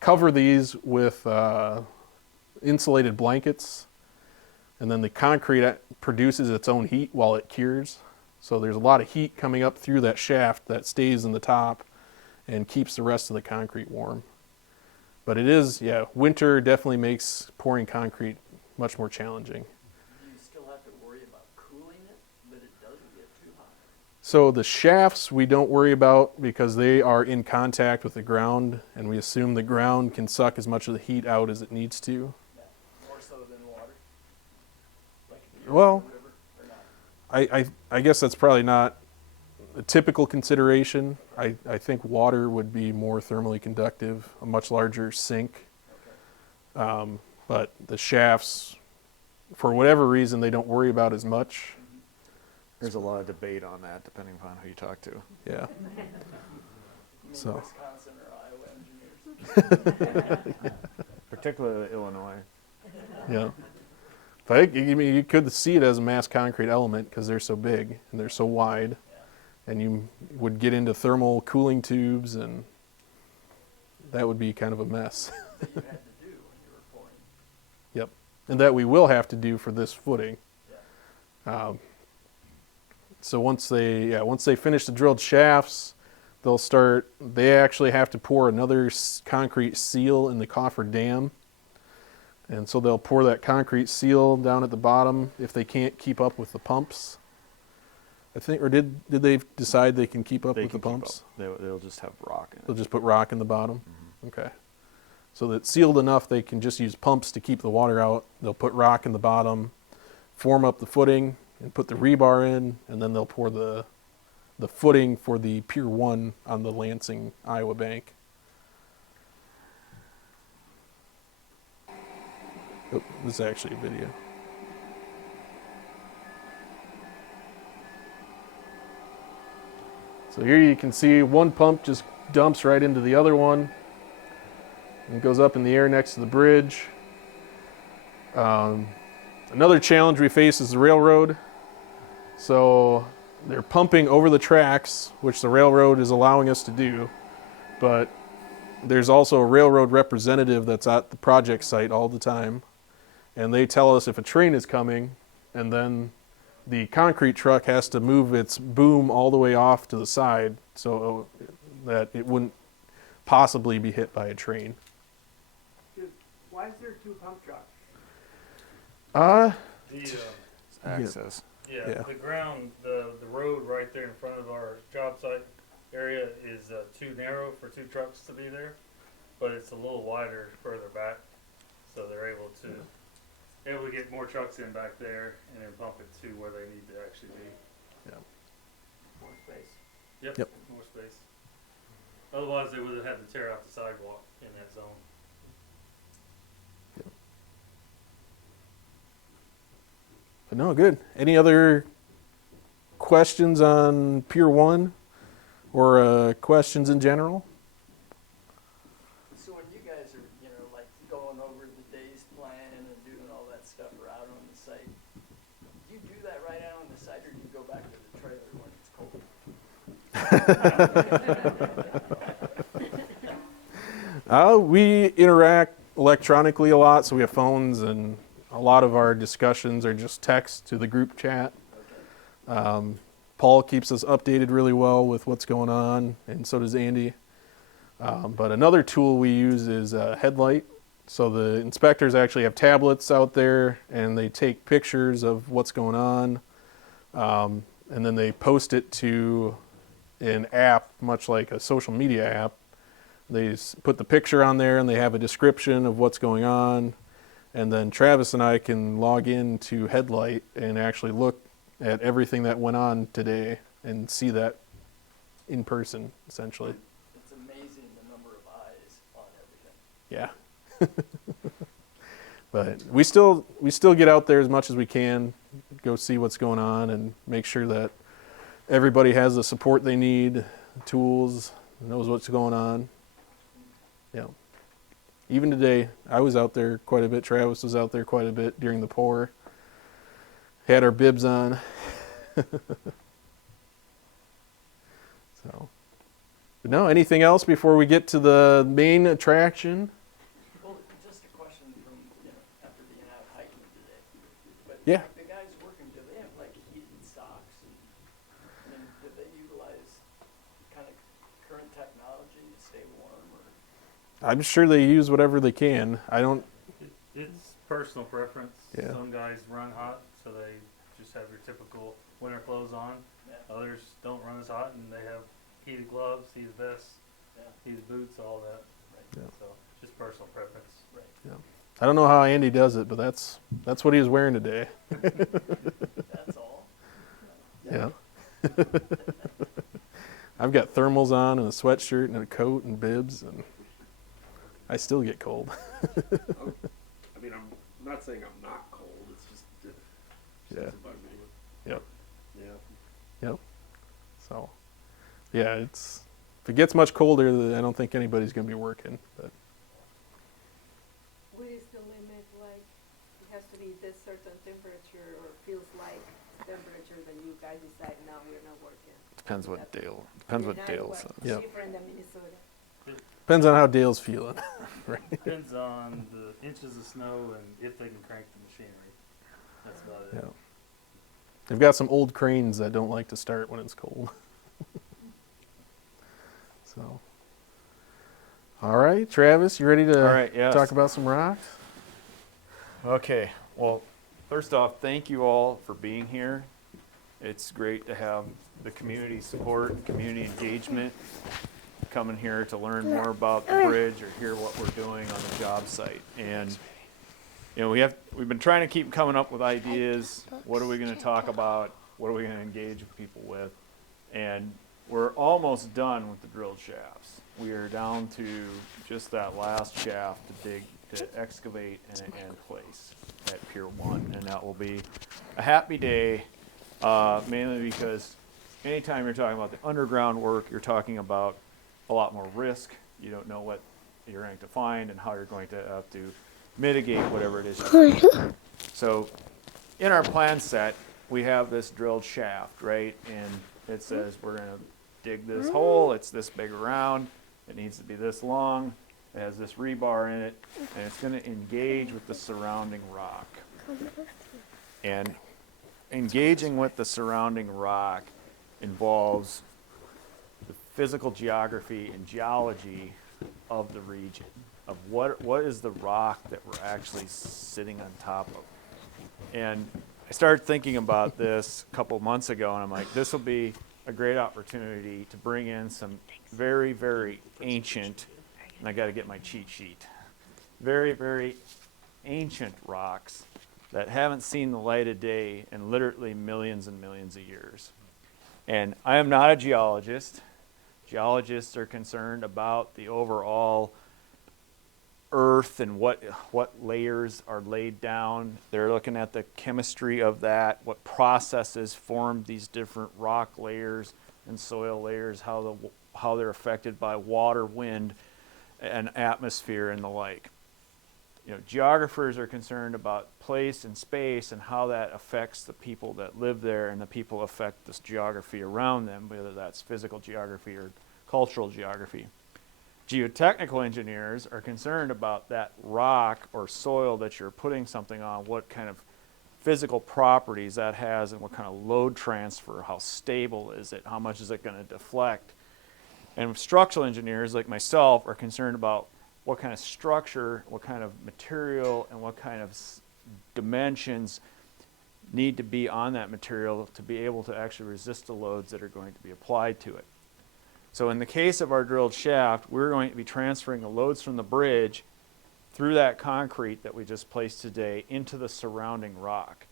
cover these with insulated blankets, and then the concrete produces its own heat while it cures. So there's a lot of heat coming up through that shaft that stays in the top and keeps the rest of the concrete warm. But it is, yeah, winter definitely makes pouring concrete much more challenging. You still have to worry about cooling it, but it doesn't get too hot. So the shafts we don't worry about because they are in contact with the ground, and we assume the ground can suck as much of the heat out as it needs to. Yeah. More so than water. Like if you're Well, in the river or not. I guess that's probably not a typical consideration. I think water would be more thermally conductive, a much larger sink. Okay. But the shafts, for whatever reason, they don't worry about as much. There's a lot of debate on that, depending upon who you talk to. Yeah. You mean So. Wisconsin or Iowa engineers? Particularly Illinois. Yeah. But I mean, you could see it as a mass concrete element because they're so big and they're so wide. And you would get into thermal cooling tubes, and that would be kind of a mess. That you had to do when you were pouring. Yep. And that we will have to do for this footing. Yeah. So once they finish the drilled shafts, they actually have to pour another concrete seal in the coffer dam. And so they'll pour that concrete seal down at the bottom if they can't keep up with the pumps. I think, or did they decide they can keep up They with the can keep pumps? up. They'll just have rock in They'll it. just put rock in the bottom? Okay. So that sealed enough they can just use pumps to keep the water out. They'll put rock in the bottom, form up the footing, and put the rebar in, and then they'll pour the footing for the Pier 1 on the Lansing, Iowa bank. Oh, this is actually a video. So here you can see one pump just dumps right into the other one and goes up in the air next to the bridge. Another challenge we face is the railroad. So they're pumping over the tracks, which the railroad is allowing us to do, but there's also a railroad representative that's at the project site all the time, and they tell us if a train is coming, and then the concrete truck has to move its boom all the way off to the side so that it wouldn't possibly be hit by a train. Why is there 2 pump trucks? Access. Yeah. The ground, the road right there in front of our job site area is too narrow for 2 trucks to be there, but it's a little wider further back, so they're able to get more trucks in back there and then pump it to where they need to actually be. More space. Yep. More space. Otherwise, they would have had to tear out the sidewalk in that zone. But no, good. Any other questions on Pier 1 or questions in general? So when you guys are, like going over the day's plan and doing all that stuff out on the site, do you do that right out on the site, or do you go back to the trailer when it's cold? We interact electronically a lot, so we have phones, and a lot of our discussions are just text to the group chat. Paul keeps us updated really well with what's going on, and so does Andy. But another tool we use is Headlight. So the inspectors actually have tablets out there, and they take pictures of what's going on, and then they post it to an app, much like a social media app. They put the picture on there, and they have a description of what's going on. And then Travis and I can log in to Headlight and actually look at everything that went on today and see that in person, essentially. It's amazing the number of eyes on everything. Yeah. But we still get out there as much as we can, go see what's going on and make sure that everybody has the support they need, tools, knows what's going on. Yeah. Even today, I was out there quite a bit. Travis was out there quite a bit during the pour. Had our bibs on. So, But no, anything else before we get to the main attraction? Well, just a question from, after being out hiking today. But Yeah. the guys working, do they have like heated socks? And do they utilize kind of current technology to stay warm or? I'm sure they use whatever they can. I don't. It's personal preference. Yeah. Some guys run hot, so they just have your typical winter clothes on. Yeah. Others don't run as hot, and they have heated gloves, heated vests, Yeah. heated boots, all that. Yeah. So just personal preference. Right. I don't know how Andy does it, but that's what he was wearing today. That's all. Yeah. I've got thermals on and a sweatshirt and a coat and bibs, and I still get cold. I mean, I'm not saying I'm not cold. It's just Yeah. doesn't bug me. Yep. Yeah. So, yeah, if it gets much colder, then I don't think anybody's going to be working. But What is the limit, like, it has to be this certain temperature or feels like temperature that you guys decide, now we're not working? depends what That's- Dale United says. was Yeah, different than Minnesota. depends on how Dale's feeling. Depends on the inches of snow and if they can crank the machinery. That's about it. Yeah. They've got some old cranes that don't like to start when it's cold. So, all right, Travis, you ready to All right, yes. talk about some rocks? Okay, well, first off, thank you all for being here. It's great to have the community support and community engagement coming here to learn more about the bridge or hear what we're doing on the job site. And we've been trying to keep coming up with ideas. What are we going to talk about? What are we going to engage with people with? And we're almost done with the drilled shafts. We are down to just that last shaft to excavate and place at Pier 1. And that will be a happy day, mainly because anytime you're talking about the underground work, you're talking about a lot more risk. You don't know what you're going to find and how you're going to have to mitigate whatever it is. So in our plan set, we have this drilled shaft, right? And it says we're going to dig this hole. It's this big around. It needs to be this long. It has this rebar in it. And it's going to engage with the surrounding rock. And engaging with the surrounding rock involves the physical geography and geology of the region, of what is the rock that we're actually sitting on top of. And I started thinking about this a couple months ago, and I'm like, this will be a great opportunity to bring in some very, very ancient, and I got to get my cheat sheet, very, very ancient rocks that haven't seen the light of day in literally millions and millions of years. And I am not a geologist. Geologists are concerned about the overall earth and what layers are laid down. They're looking at the chemistry of that, what processes form these different rock layers and soil layers, how they're affected by water, wind, and atmosphere and the like. Geographers are concerned about place and space and how that affects the people that live there, and the people affect this geography around them, whether that's physical geography or cultural geography. Geotechnical engineers are concerned about that rock or soil that you're putting something on, what kind of physical properties that has and what kind of load transfer, how stable is it, how much is it going to deflect. And structural engineers like myself are concerned about what kind of structure, what kind of material, and what kind of dimensions need to be on that material to be able to actually resist the loads that are going to be applied to it. So in the case of our drilled shaft, we're going to be transferring the loads from the bridge through that concrete that we just placed today into the surrounding rock.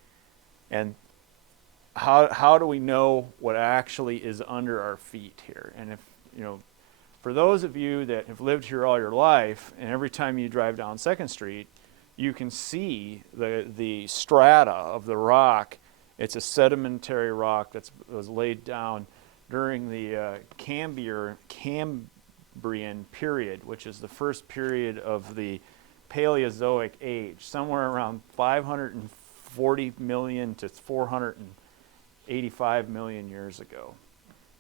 And how do we know what actually is under our feet here? And if, for those of you that have lived here all your life, and every time you drive down 2nd Street, you can see the strata of the rock. It's a sedimentary rock that was laid down during the Cambrian period, which is the first period of the Paleozoic age, somewhere around 540 million to 485 million years ago.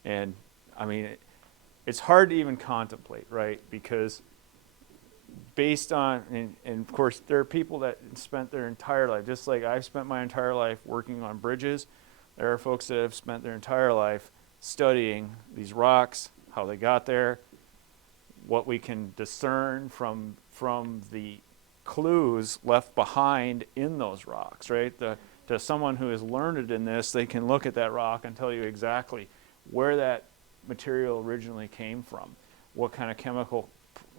And I mean, it's hard to even contemplate, right? Because based on, and of course, there are people that spent their entire life, just like I've spent my entire life working on bridges. There are folks that have spent their entire life studying these rocks, how they got there, what we can discern from the clues left behind in those rocks, right? To someone who is learned in this, they can look at that rock and tell you exactly where that material originally came from, what kind of chemical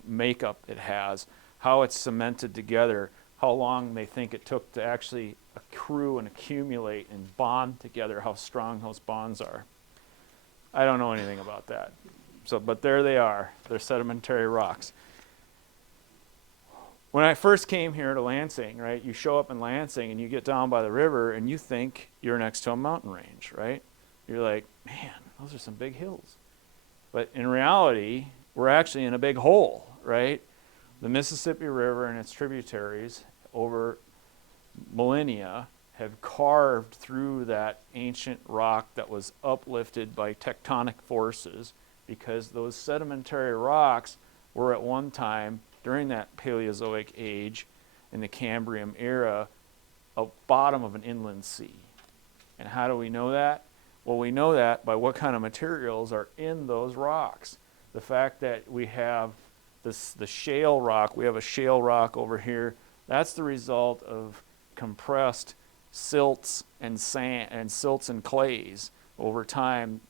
makeup it has, how it's cemented together, how long they think it took to actually accrue and accumulate and bond together, how strong those bonds are. I don't know anything about that. So, but there they are. They're sedimentary rocks. When I first came here to Lansing, right, you show up in Lansing and you get down by the river and you think you're next to a mountain range, right? You're like, man, those are some big hills. But in reality, we're actually in a big hole, right? The Mississippi River and its tributaries over millennia have carved through that ancient rock that was uplifted by tectonic forces, because those sedimentary rocks were at one time, during that Paleozoic age, in the Cambrian era, a bottom of an inland sea. And how do we know that? Well, we know that by what kind of materials are in those rocks. The fact that we have the shale rock, we have a shale rock over here, that's the result of compressed silts and sand and silts and clays over time,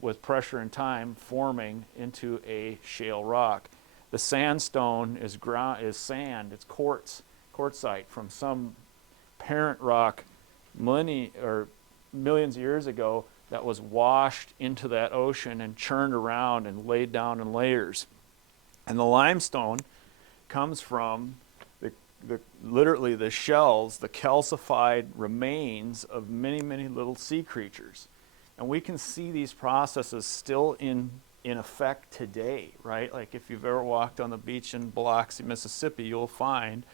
with pressure and time, forming into a shale rock. The sandstone is sand, it's quartzite from some parent rock millions of years ago that was washed into that ocean and churned around and laid down in layers. And the limestone comes from literally the shells, the calcified remains of many, many little sea creatures. And we can see these processes still in effect today, right? Like if you've ever walked on the beach in Biloxi, Mississippi, you'll find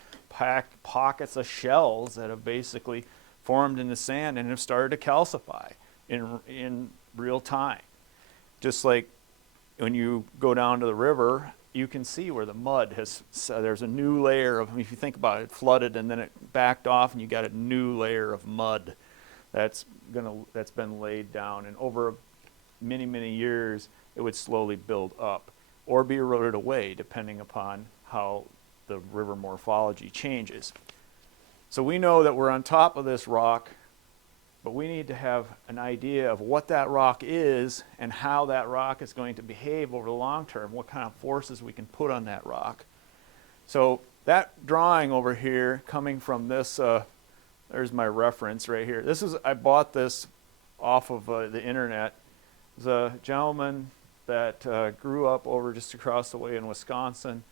pockets of shells that have basically formed in the sand and have started to calcify in real time. Just like when you go down to the river, you can see where the mud there's a new layer of, if you think about it, flooded and then it backed off and you got a new layer of mud that's been laid down, and over many, many years it would slowly build up or be eroded away depending upon how the river morphology changes. So we know that we're on top of this rock, but we need to have an idea of what that rock is and how that rock is going to behave over the long term, what kind of forces we can put on that rock. So that drawing over here, coming from this, there's my reference right here. I bought this off of the internet. There's a gentleman that grew up over just across the way in Wisconsin,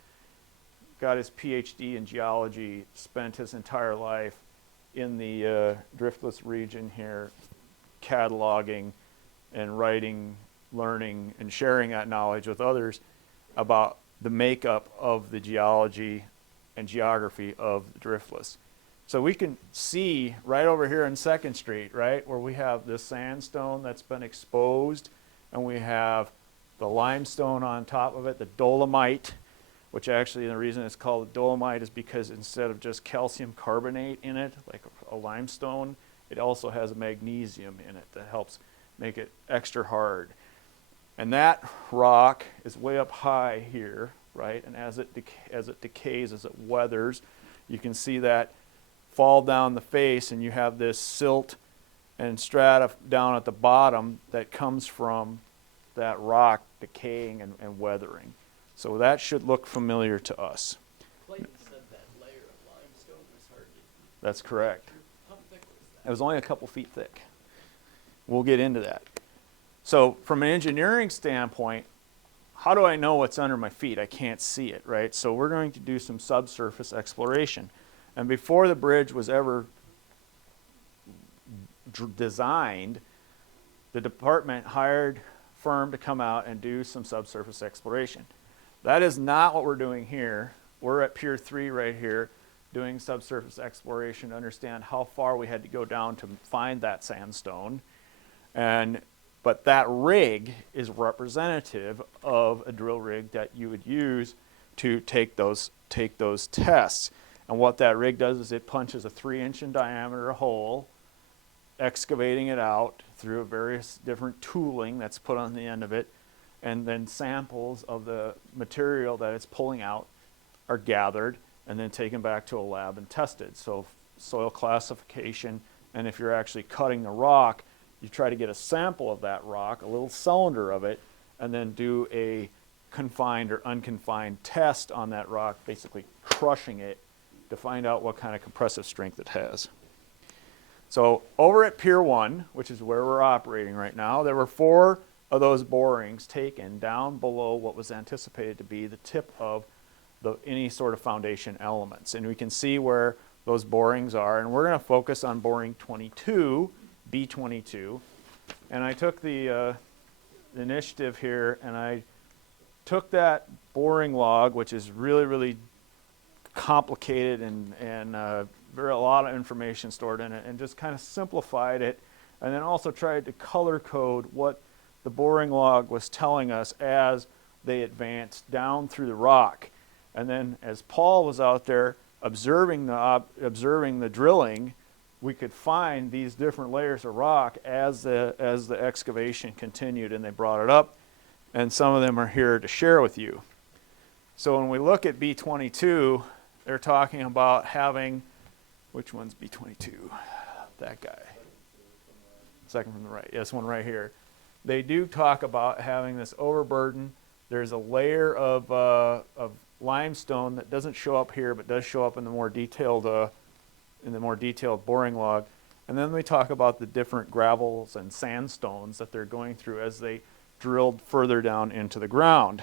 got his PhD in geology, spent his entire life in the driftless region here, cataloging and writing, learning, and sharing that knowledge with others about the makeup of the geology and geography of the driftless. So we can see right over here in 2nd Street, right, where we have this sandstone that's been exposed, and we have the limestone on top of it, the dolomite, which actually the reason it's called dolomite is because instead of just calcium carbonate in it, like a limestone, it also has magnesium in it that helps make it extra hard. And that rock is way up high here, right? And as it decays, as it weathers, you can see that fall down the face, and you have this silt and strata down at the bottom that comes from that rock decaying and weathering. So that should look familiar to us. Clayton said that layer of limestone was hardly. That's correct. How thick was that? It was only a couple feet thick. We'll get into that. So from an engineering standpoint, how do I know what's under my feet? I can't see it, right? So we're going to do some subsurface exploration. And before the bridge was ever designed, the department hired a firm to come out and do some subsurface exploration. That is not what we're doing here. We're at Pier 3 right here doing subsurface exploration to understand how far we had to go down to find that sandstone. And But that rig is representative of a drill rig that you would use to take those tests. And what that rig does is it punches a 3-inch in diameter hole, excavating it out through various different tooling that's put on the end of it, and then samples of the material that it's pulling out are gathered and then taken back to a lab and tested. So soil classification, and if you're actually cutting the rock, you try to get a sample of that rock, a little cylinder of it, and then do a confined or unconfined test on that rock, basically crushing it to find out what kind of compressive strength it has. So over at Pier 1, which is where we're operating right now, there were 4 of those borings taken down below what was anticipated to be the tip of any sort of foundation elements. And we can see where those borings are, and we're going to focus on boring 22, B22. And I took the initiative here, and I took that boring log, which is really, really complicated and a lot of information stored in it, and just kind of simplified it, and then also tried to color code what the boring log was telling us as they advanced down through the rock. And then as Paul was out there observing the drilling, we could find these different layers of rock as the excavation continued, and they brought it up, and some of them are here to share with you. So when we look at B22, they're talking about having, which one's B22? That guy. Second from the right. This one right here. They do talk about having this overburden. There's a layer of limestone that doesn't show up here, but does show up in the more detailed boring log. And then we talk about the different gravels and sandstones that they're going through as they drilled further down into the ground.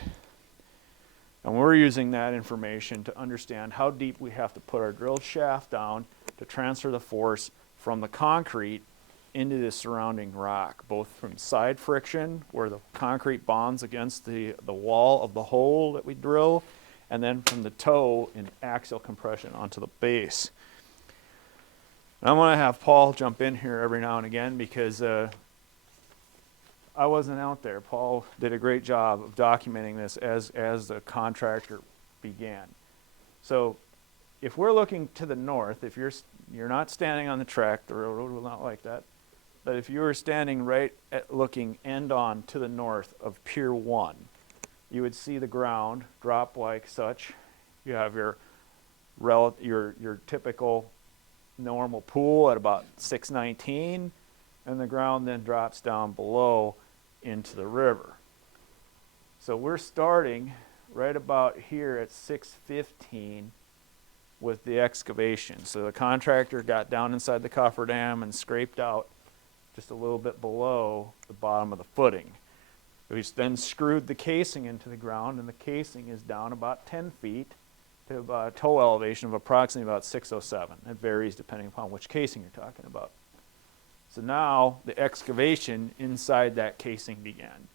And we're using that information to understand how deep we have to put our drill shaft down to transfer the force from the concrete into the surrounding rock, both from side friction, where the concrete bonds against the wall of the hole that we drill, and then from the toe in axial compression onto the base. And I'm going to have Paul jump in here every now and again because I wasn't out there. Paul did a great job of documenting this as the contractor began. So if we're looking to the north, if you're not standing on the track, the railroad will not like that, but if you were standing right at looking end on to the north of Pier 1, you would see the ground drop like such. You have your typical normal pool at about 619, and the ground then drops down below into the river. So we're starting right about here at 615 with the excavation. So the contractor got down inside the cofferdam and scraped out just a little bit below the bottom of the footing. We then screwed the casing into the ground, and the casing is down about 10 feet to about a toe elevation of approximately about 607. It varies depending upon which casing you're talking about. So now the excavation inside that casing began.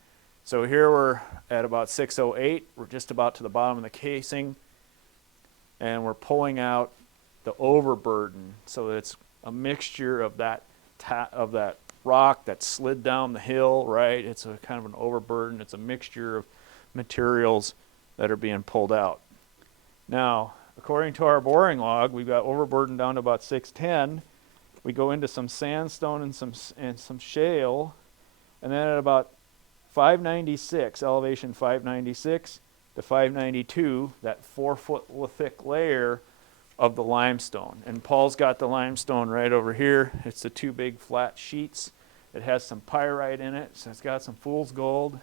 So here we're at about 608. We're just about to the bottom of the casing, and we're pulling out the overburden. So it's a mixture of that rock that slid down the hill, right? It's a kind of an overburden. It's a mixture of materials that are being pulled out. Now, according to our boring log, we've got overburden down to about 610. We go into some sandstone and some shale, and then at about 596, elevation 596 to 592, that 4-foot thick layer of the limestone. And Paul's got the limestone right over here. It's the 2 big flat sheets. It has some pyrite in it, so it's got some fool's gold.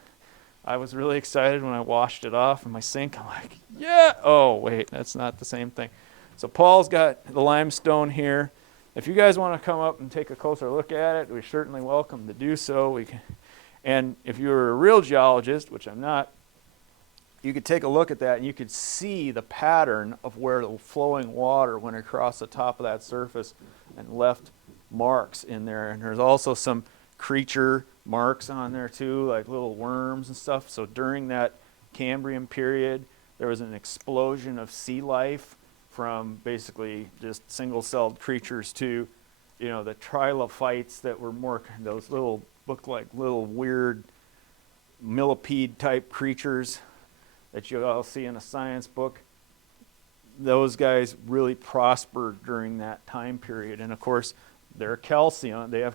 I was really excited when I washed it off in my sink. I'm like, yeah! Oh, wait, that's not the same thing. So Paul's got the limestone here. If you guys want to come up and take a closer look at it, we're certainly welcome to do so. And if you're a real geologist, which I'm not, you could take a look at that and you could see the pattern of where the flowing water went across the top of that surface and left marks in there. And there's also some creature marks on there too, like little worms and stuff. So during that Cambrian period, there was an explosion of sea life from basically just single-celled creatures to, the trilophytes that were more those little look like little weird millipede type creatures that you all see in a science book. Those guys really prospered during that time period. And of course, they have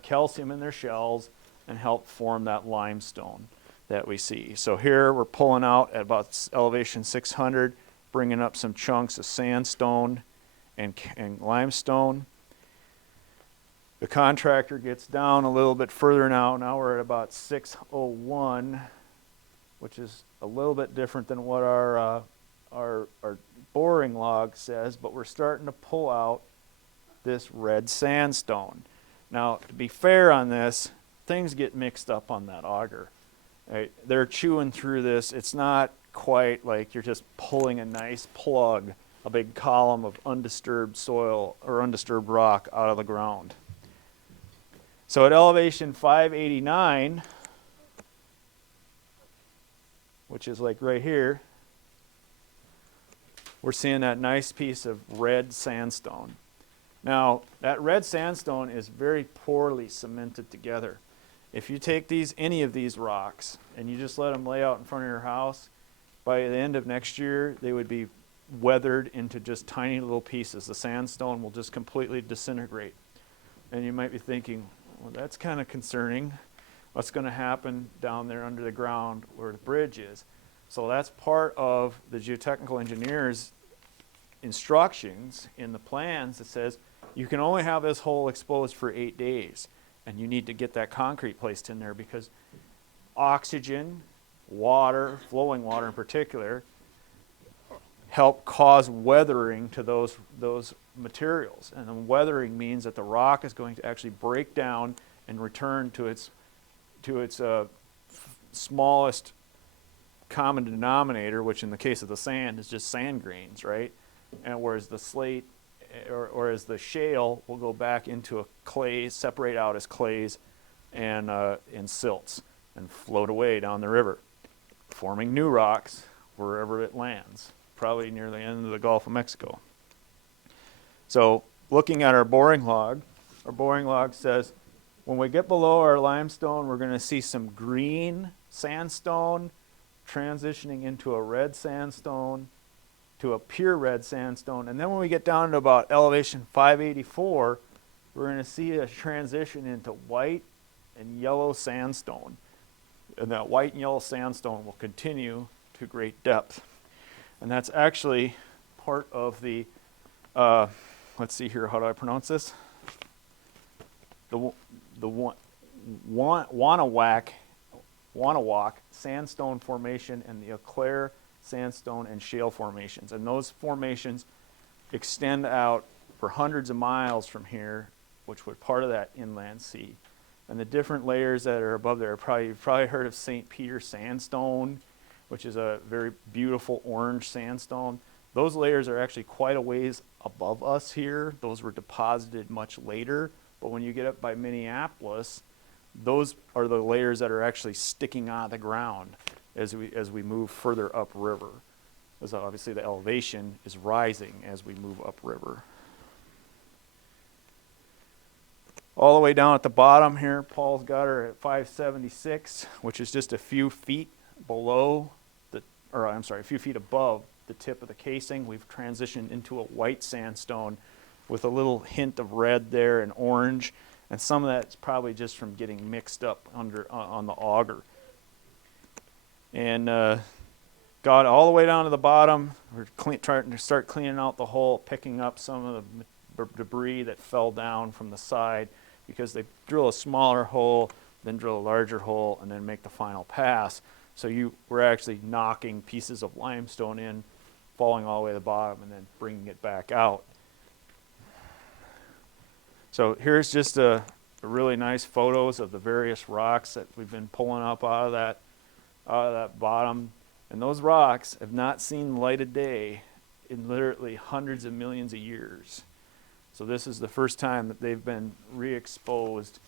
calcium in their shells and help form that limestone that we see. So here we're pulling out at about elevation 600, bringing up some chunks of sandstone and limestone. The contractor gets down a little bit further now. Now we're at about 601, which is a little bit different than what our boring log says, but we're starting to pull out this red sandstone. Now, to be fair on this, things get mixed up on that auger. Right? They're chewing through this. It's not quite like you're just pulling a nice plug, a big column of undisturbed soil or undisturbed rock out of the ground. So at elevation 589, which is like right here, we're seeing that nice piece of red sandstone. Now, that red sandstone is very poorly cemented together. If you take any of these rocks and you just let them lay out in front of your house, by the end of next year, they would be weathered into just tiny little pieces. The sandstone will just completely disintegrate. And you might be thinking, well, that's kind of concerning. What's going to happen down there under the ground where the bridge is? So that's part of the geotechnical engineer's instructions in the plans that says you can only have this hole exposed for 8 days, and you need to get that concrete placed in there because oxygen, water, flowing water in particular, help cause weathering to those materials. And then weathering means that the rock is going to actually break down and return to its smallest common denominator, which in the case of the sand is just sand grains, right? And whereas the slate or as the shale will go back into a clay, separate out as clays and silts and float away down the river, forming new rocks wherever it lands, probably near the end of the Gulf of Mexico. So looking at our boring log says when we get below our limestone, we're going to see some green sandstone transitioning into a red sandstone, to a pure red sandstone. And then when we get down to about elevation 584, we're going to see a transition into white and yellow sandstone. And that white and yellow sandstone will continue to great depth. And that's actually part of the, let's see here, how do I pronounce this? The Wanawak sandstone formation and the Eau Claire sandstone and shale formations. And those formations extend out for hundreds of miles from here, which would part of that inland sea. And the different layers that are above there, you've probably heard of St. Peter sandstone, which is a very beautiful orange sandstone. Those layers are actually quite a ways above us here. Those were deposited much later. But when you get up by Minneapolis, those are the layers that are actually sticking out of the ground as we move further upriver. Because obviously the elevation is rising as we move upriver. All the way down at the bottom here, Paul's got her at 576, which is just a few feet above the tip of the casing. We've transitioned into a white sandstone with a little hint of red there and orange, and some of that's probably just from getting mixed up on the auger. And got all the way down to the bottom. We're trying to start cleaning out the hole, picking up some of the debris that fell down from the side, because they drill a smaller hole, then drill a larger hole, and then make the final pass. So we're actually knocking pieces of limestone in, falling all the way to the bottom, and then bringing it back out. So here's just a really nice photos of the various rocks that we've been pulling up out of that bottom. And those rocks have not seen the light of day in literally hundreds of millions of years. So this is the first time that they've been re-exposed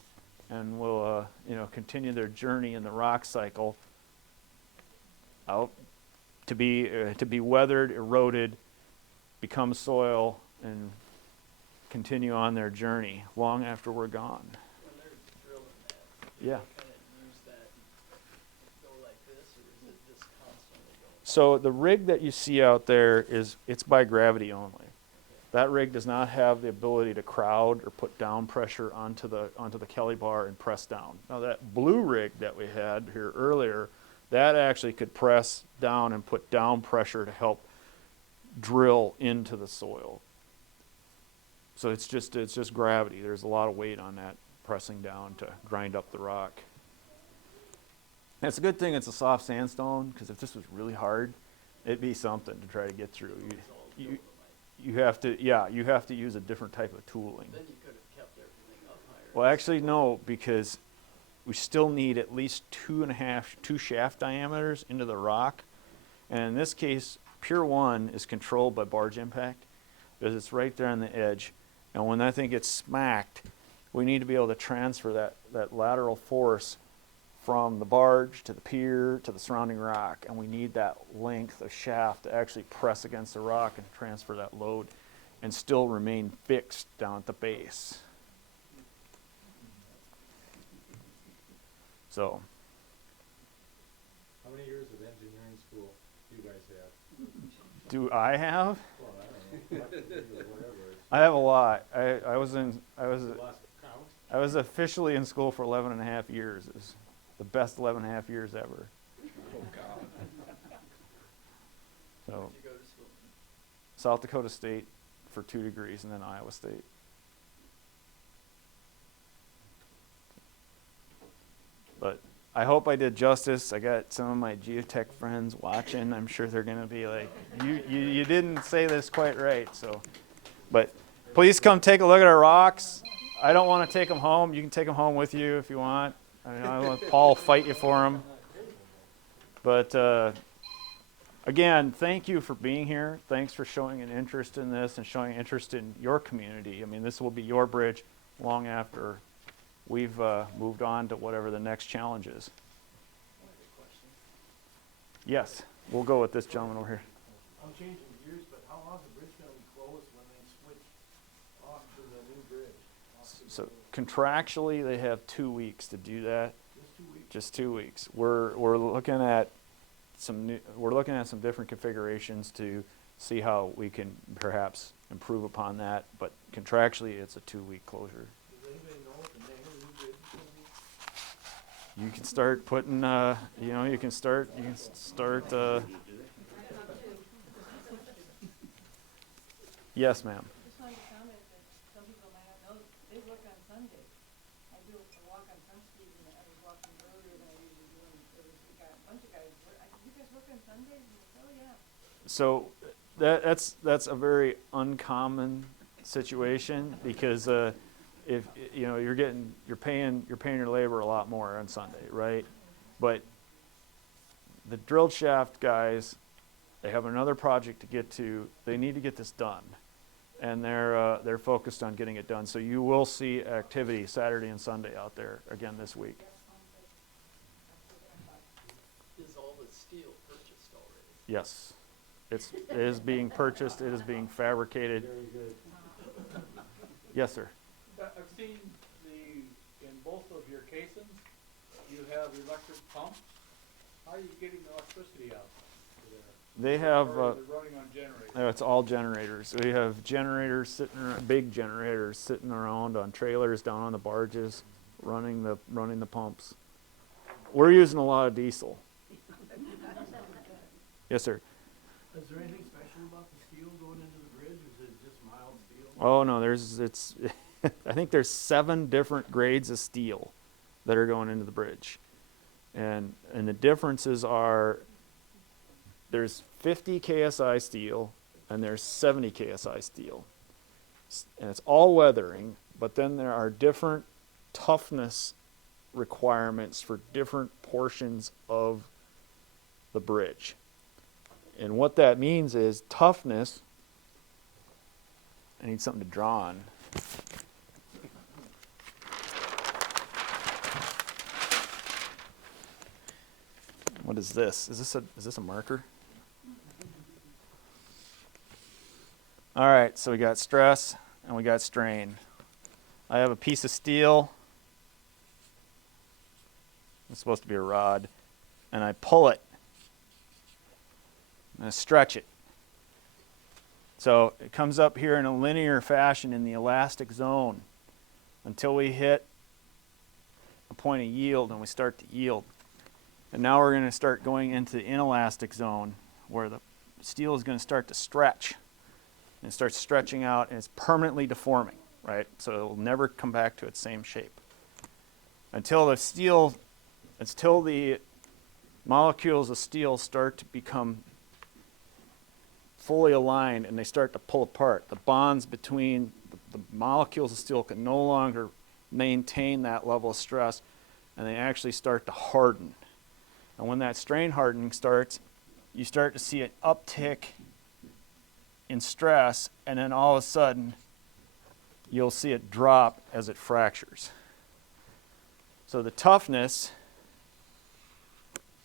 and will continue their journey in the rock cycle out to be weathered, eroded, become soil, and continue on their journey long after we're gone. When they're drilling that, Yeah. what kind of So the rig that you see out there it's by gravity only. That rig does not have the ability to crowd or put down pressure onto the Kelly bar and press down. Now that blue rig that we had here earlier, that actually could press down and put down pressure to help drill into the soil. So it's just gravity. There's a lot of weight on that pressing down to grind up the rock. And it's a good thing it's a soft sandstone, because if this was really hard, it'd be something to try to get through. You have to use a different type of tooling. Then you could have kept everything up higher. Well, actually, no, because we still need at least 2 shaft diameters into the rock. And in this case, Pier 1 is controlled by barge impact, because it's right there on the edge. And when that thing gets smacked, we need to be able to transfer that lateral force from the barge to the pier to the surrounding rock, and we need that length of shaft to actually press against the rock and transfer that load and still remain fixed down at the base. So, How many years of engineering school do you guys have? do I have? Well, I don't know, whatever. I have a lot. I was Lost count? I was officially in school for 11 and a half years. It was the best 11 and a half years ever. Oh, God. So, Where'd you go to school? South Dakota State for 2 degrees, and then Iowa State. But I hope I did justice. I got some of my geotech friends watching. I'm sure they're going to be like, you didn't say this quite right. So, but please come take a look at our rocks. I don't want to take them home. You can take them home with you if you want. I mean, I don't let Paul fight you for them. But again, thank you for being here. Thanks for showing an interest in this and showing interest in your community. I mean, this will be your bridge long after we've moved on to whatever the next challenge is. I have a question. Yes, we'll go with this gentleman over here. I'm changing gears, but how long is the bridge gonna be closed when they switch off to the new bridge? So contractually, they have 2 weeks to do that. Just 2 weeks? Just 2 weeks. We're looking at some different configurations to see how we can perhaps improve upon that. But contractually, it's a 2-week closure. Does anybody know what the name of the new bridge is gonna be? You can start putting, you can start. Yes, ma'am. Just wanted to comment that some people might not know, they work on Sunday. I do a walk on Sun Street, and I was walking earlier than I usually do, and there was a bunch of guys, I said, you guys work on Sundays? And they said, oh, yeah. So that's a very uncommon situation, because if you're paying your labor a lot more on Sunday, right? But the drilled shaft guys, they have another project to get to. They need to get this done, and they're focused on getting it done. So you will see activity Saturday and Sunday out there again this week. Is all the steel purchased already? Yes, it is being purchased. It is being fabricated. Very good. Yes, sir. I've seen in both of your casings, you have electric pumps. How are you getting the electricity out there? They have. Or is it running on generators? It's all generators. We have generators sitting around, big generators sitting around on trailers down on the barges, running the pumps. We're using a lot of diesel. Yes, sir. Is there anything special about the steel going into the bridge, or is it just mild steel? Oh no, it's I think there's 7 different grades of steel that are going into the bridge, and the differences are there's 50 KSI steel and there's 70 KSI steel, and it's all weathering. But then there are different toughness requirements for different portions of the bridge. And what that means is toughness. I need something to draw on. What is this? Is this a marker? All right, so we got stress and we got strain. I have a piece of steel. It's supposed to be a rod, and I pull it. I'm going to stretch it. So it comes up here in a linear fashion in the elastic zone until we hit a point of yield and we start to yield. And now we're going to start going into the inelastic zone where the steel is going to start to stretch. And it starts stretching out and it's permanently deforming, right? So it will never come back to its same shape. Until the molecules of steel start to become fully aligned and they start to pull apart. The bonds between the molecules of steel can no longer maintain that level of stress, and they actually start to harden. And when that strain hardening starts, you start to see an uptick in stress, and then all of a sudden, you'll see it drop as it fractures. So the toughness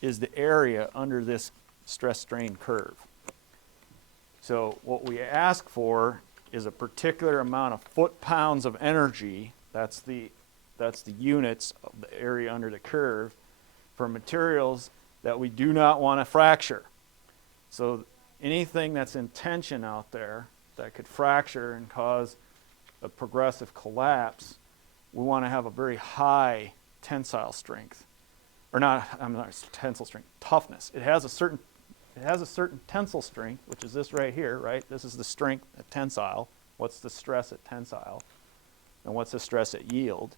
is the area under this stress strain curve. So what we ask for is a particular amount of foot-pounds of energy, that's the units of the area under the curve, for materials that we do not want to fracture. So anything that's in tension out there that could fracture and cause a progressive collapse, we want to have a very high tensile strength. Or not tensile strength, toughness. It has a certain tensile strength, which is this right here, right? This is the strength at tensile. What's the stress at tensile? And what's the stress at yield?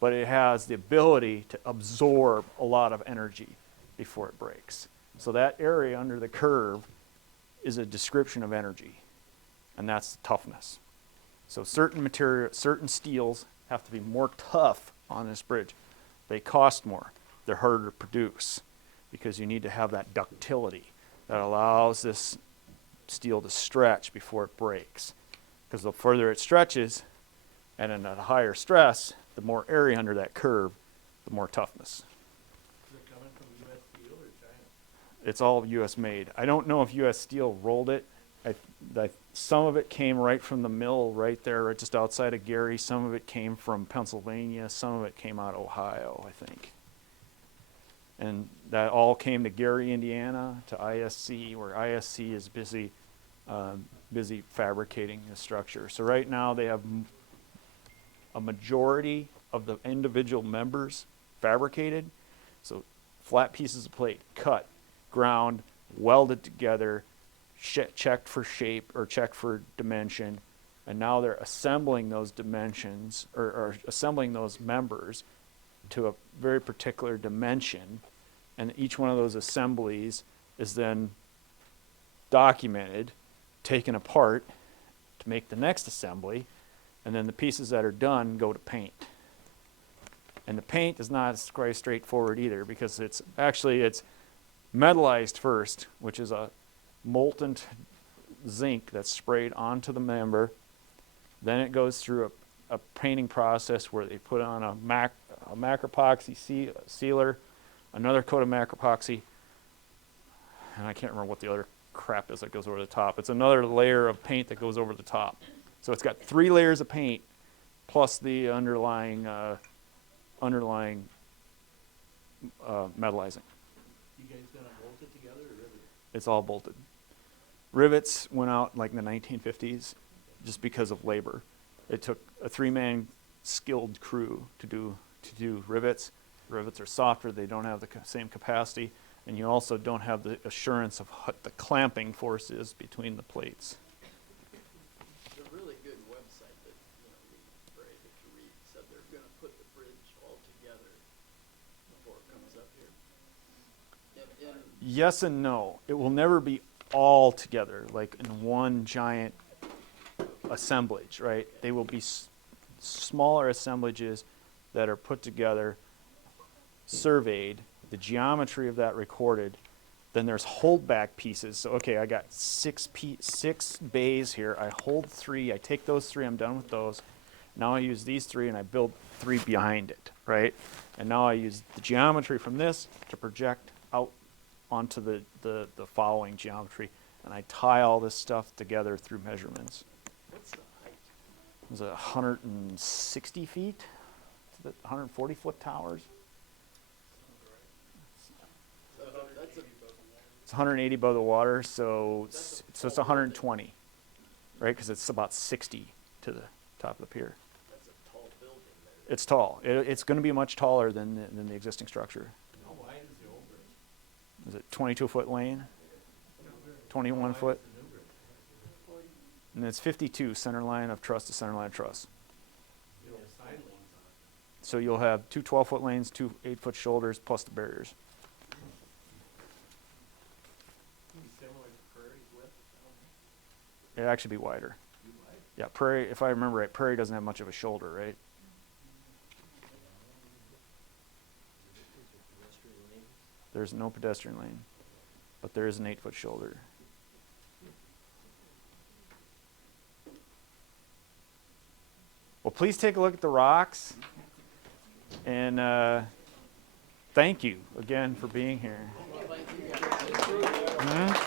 But it has the ability to absorb a lot of energy before it breaks. So that area under the curve is a description of energy, and that's the toughness. So certain steels have to be more tough on this bridge. They cost more. They're harder to produce because you need to have that ductility that allows this steel to stretch before it breaks. Because the further it stretches, and at a higher stress, the more area under that curve, the more toughness. Is it coming from U.S. Steel or China? It's all U.S. made. I don't know if U.S. Steel rolled it. Some of it came right from the mill right there, right just outside of Gary. Some of it came from Pennsylvania. Some of it came out of Ohio, I think. And that all came to Gary, Indiana, to ISC, where ISC is busy fabricating the structure. So right now they have a majority of the individual members fabricated. So flat pieces of plate, cut, ground, welded together, checked for shape or checked for dimension, and now they're assembling those dimensions or assembling those members to a very particular dimension, and each one of those assemblies is then documented, taken apart to make the next assembly, and then the pieces that are done go to paint. And the paint is not quite straightforward either, because it's metallized first, which is a molten zinc that's sprayed onto the member. Then it goes through a painting process where they put on a macropoxy sealer, another coat of macropoxy, and I can't remember what the other crap is that goes over the top. It's another layer of paint that goes over the top. So it's got 3 layers of paint plus the underlying metallizing. You guys gonna bolt it together or rivet it? It's all bolted. Rivets went out like in the 1950s just because of labor. It took a 3-man skilled crew to do rivets. Rivets are softer, they don't have the same capacity, and you also don't have the assurance of what the clamping force is between the plates. It's a really good website that, Ray, that you read, said they're gonna put the bridge all together before it comes up here. Yes and no. It will never be all together, like in one giant assemblage, right? They will be smaller assemblages that are put together, surveyed, the geometry of that recorded. Then there's holdback pieces. So, okay, I got 6 bays here. I hold 3. I take those 3. I'm done with those. Now I use these 3, and I build 3 behind it, right? And now I use the geometry from this to project out onto the following geometry, and I tie all this stuff together through measurements. What's the height? It was 160 feet, 140-foot towers. So that's a It's 180 above the water, so it's 120, right? Because it's about 60 to the top of the pier. That's a tall building there. It's tall. It's going to be much taller than the existing structure. How wide is the old bridge? Is it 22-foot lane? 21 foot? The new bridge? And it's 52 center line of truss to center line of truss. You know, side lanes on it. So you'll have two 12-foot lanes, two 8-foot shoulders, plus the barriers. Be similar to Prairie's width? It'd actually be wider. You might. Yeah, Prairie, if I remember right, Prairie doesn't have much of a shoulder, right? There's no pedestrian lane, but there is an 8-foot shoulder. Well, please take a look at the rocks, and thank you again for being here. Mhm.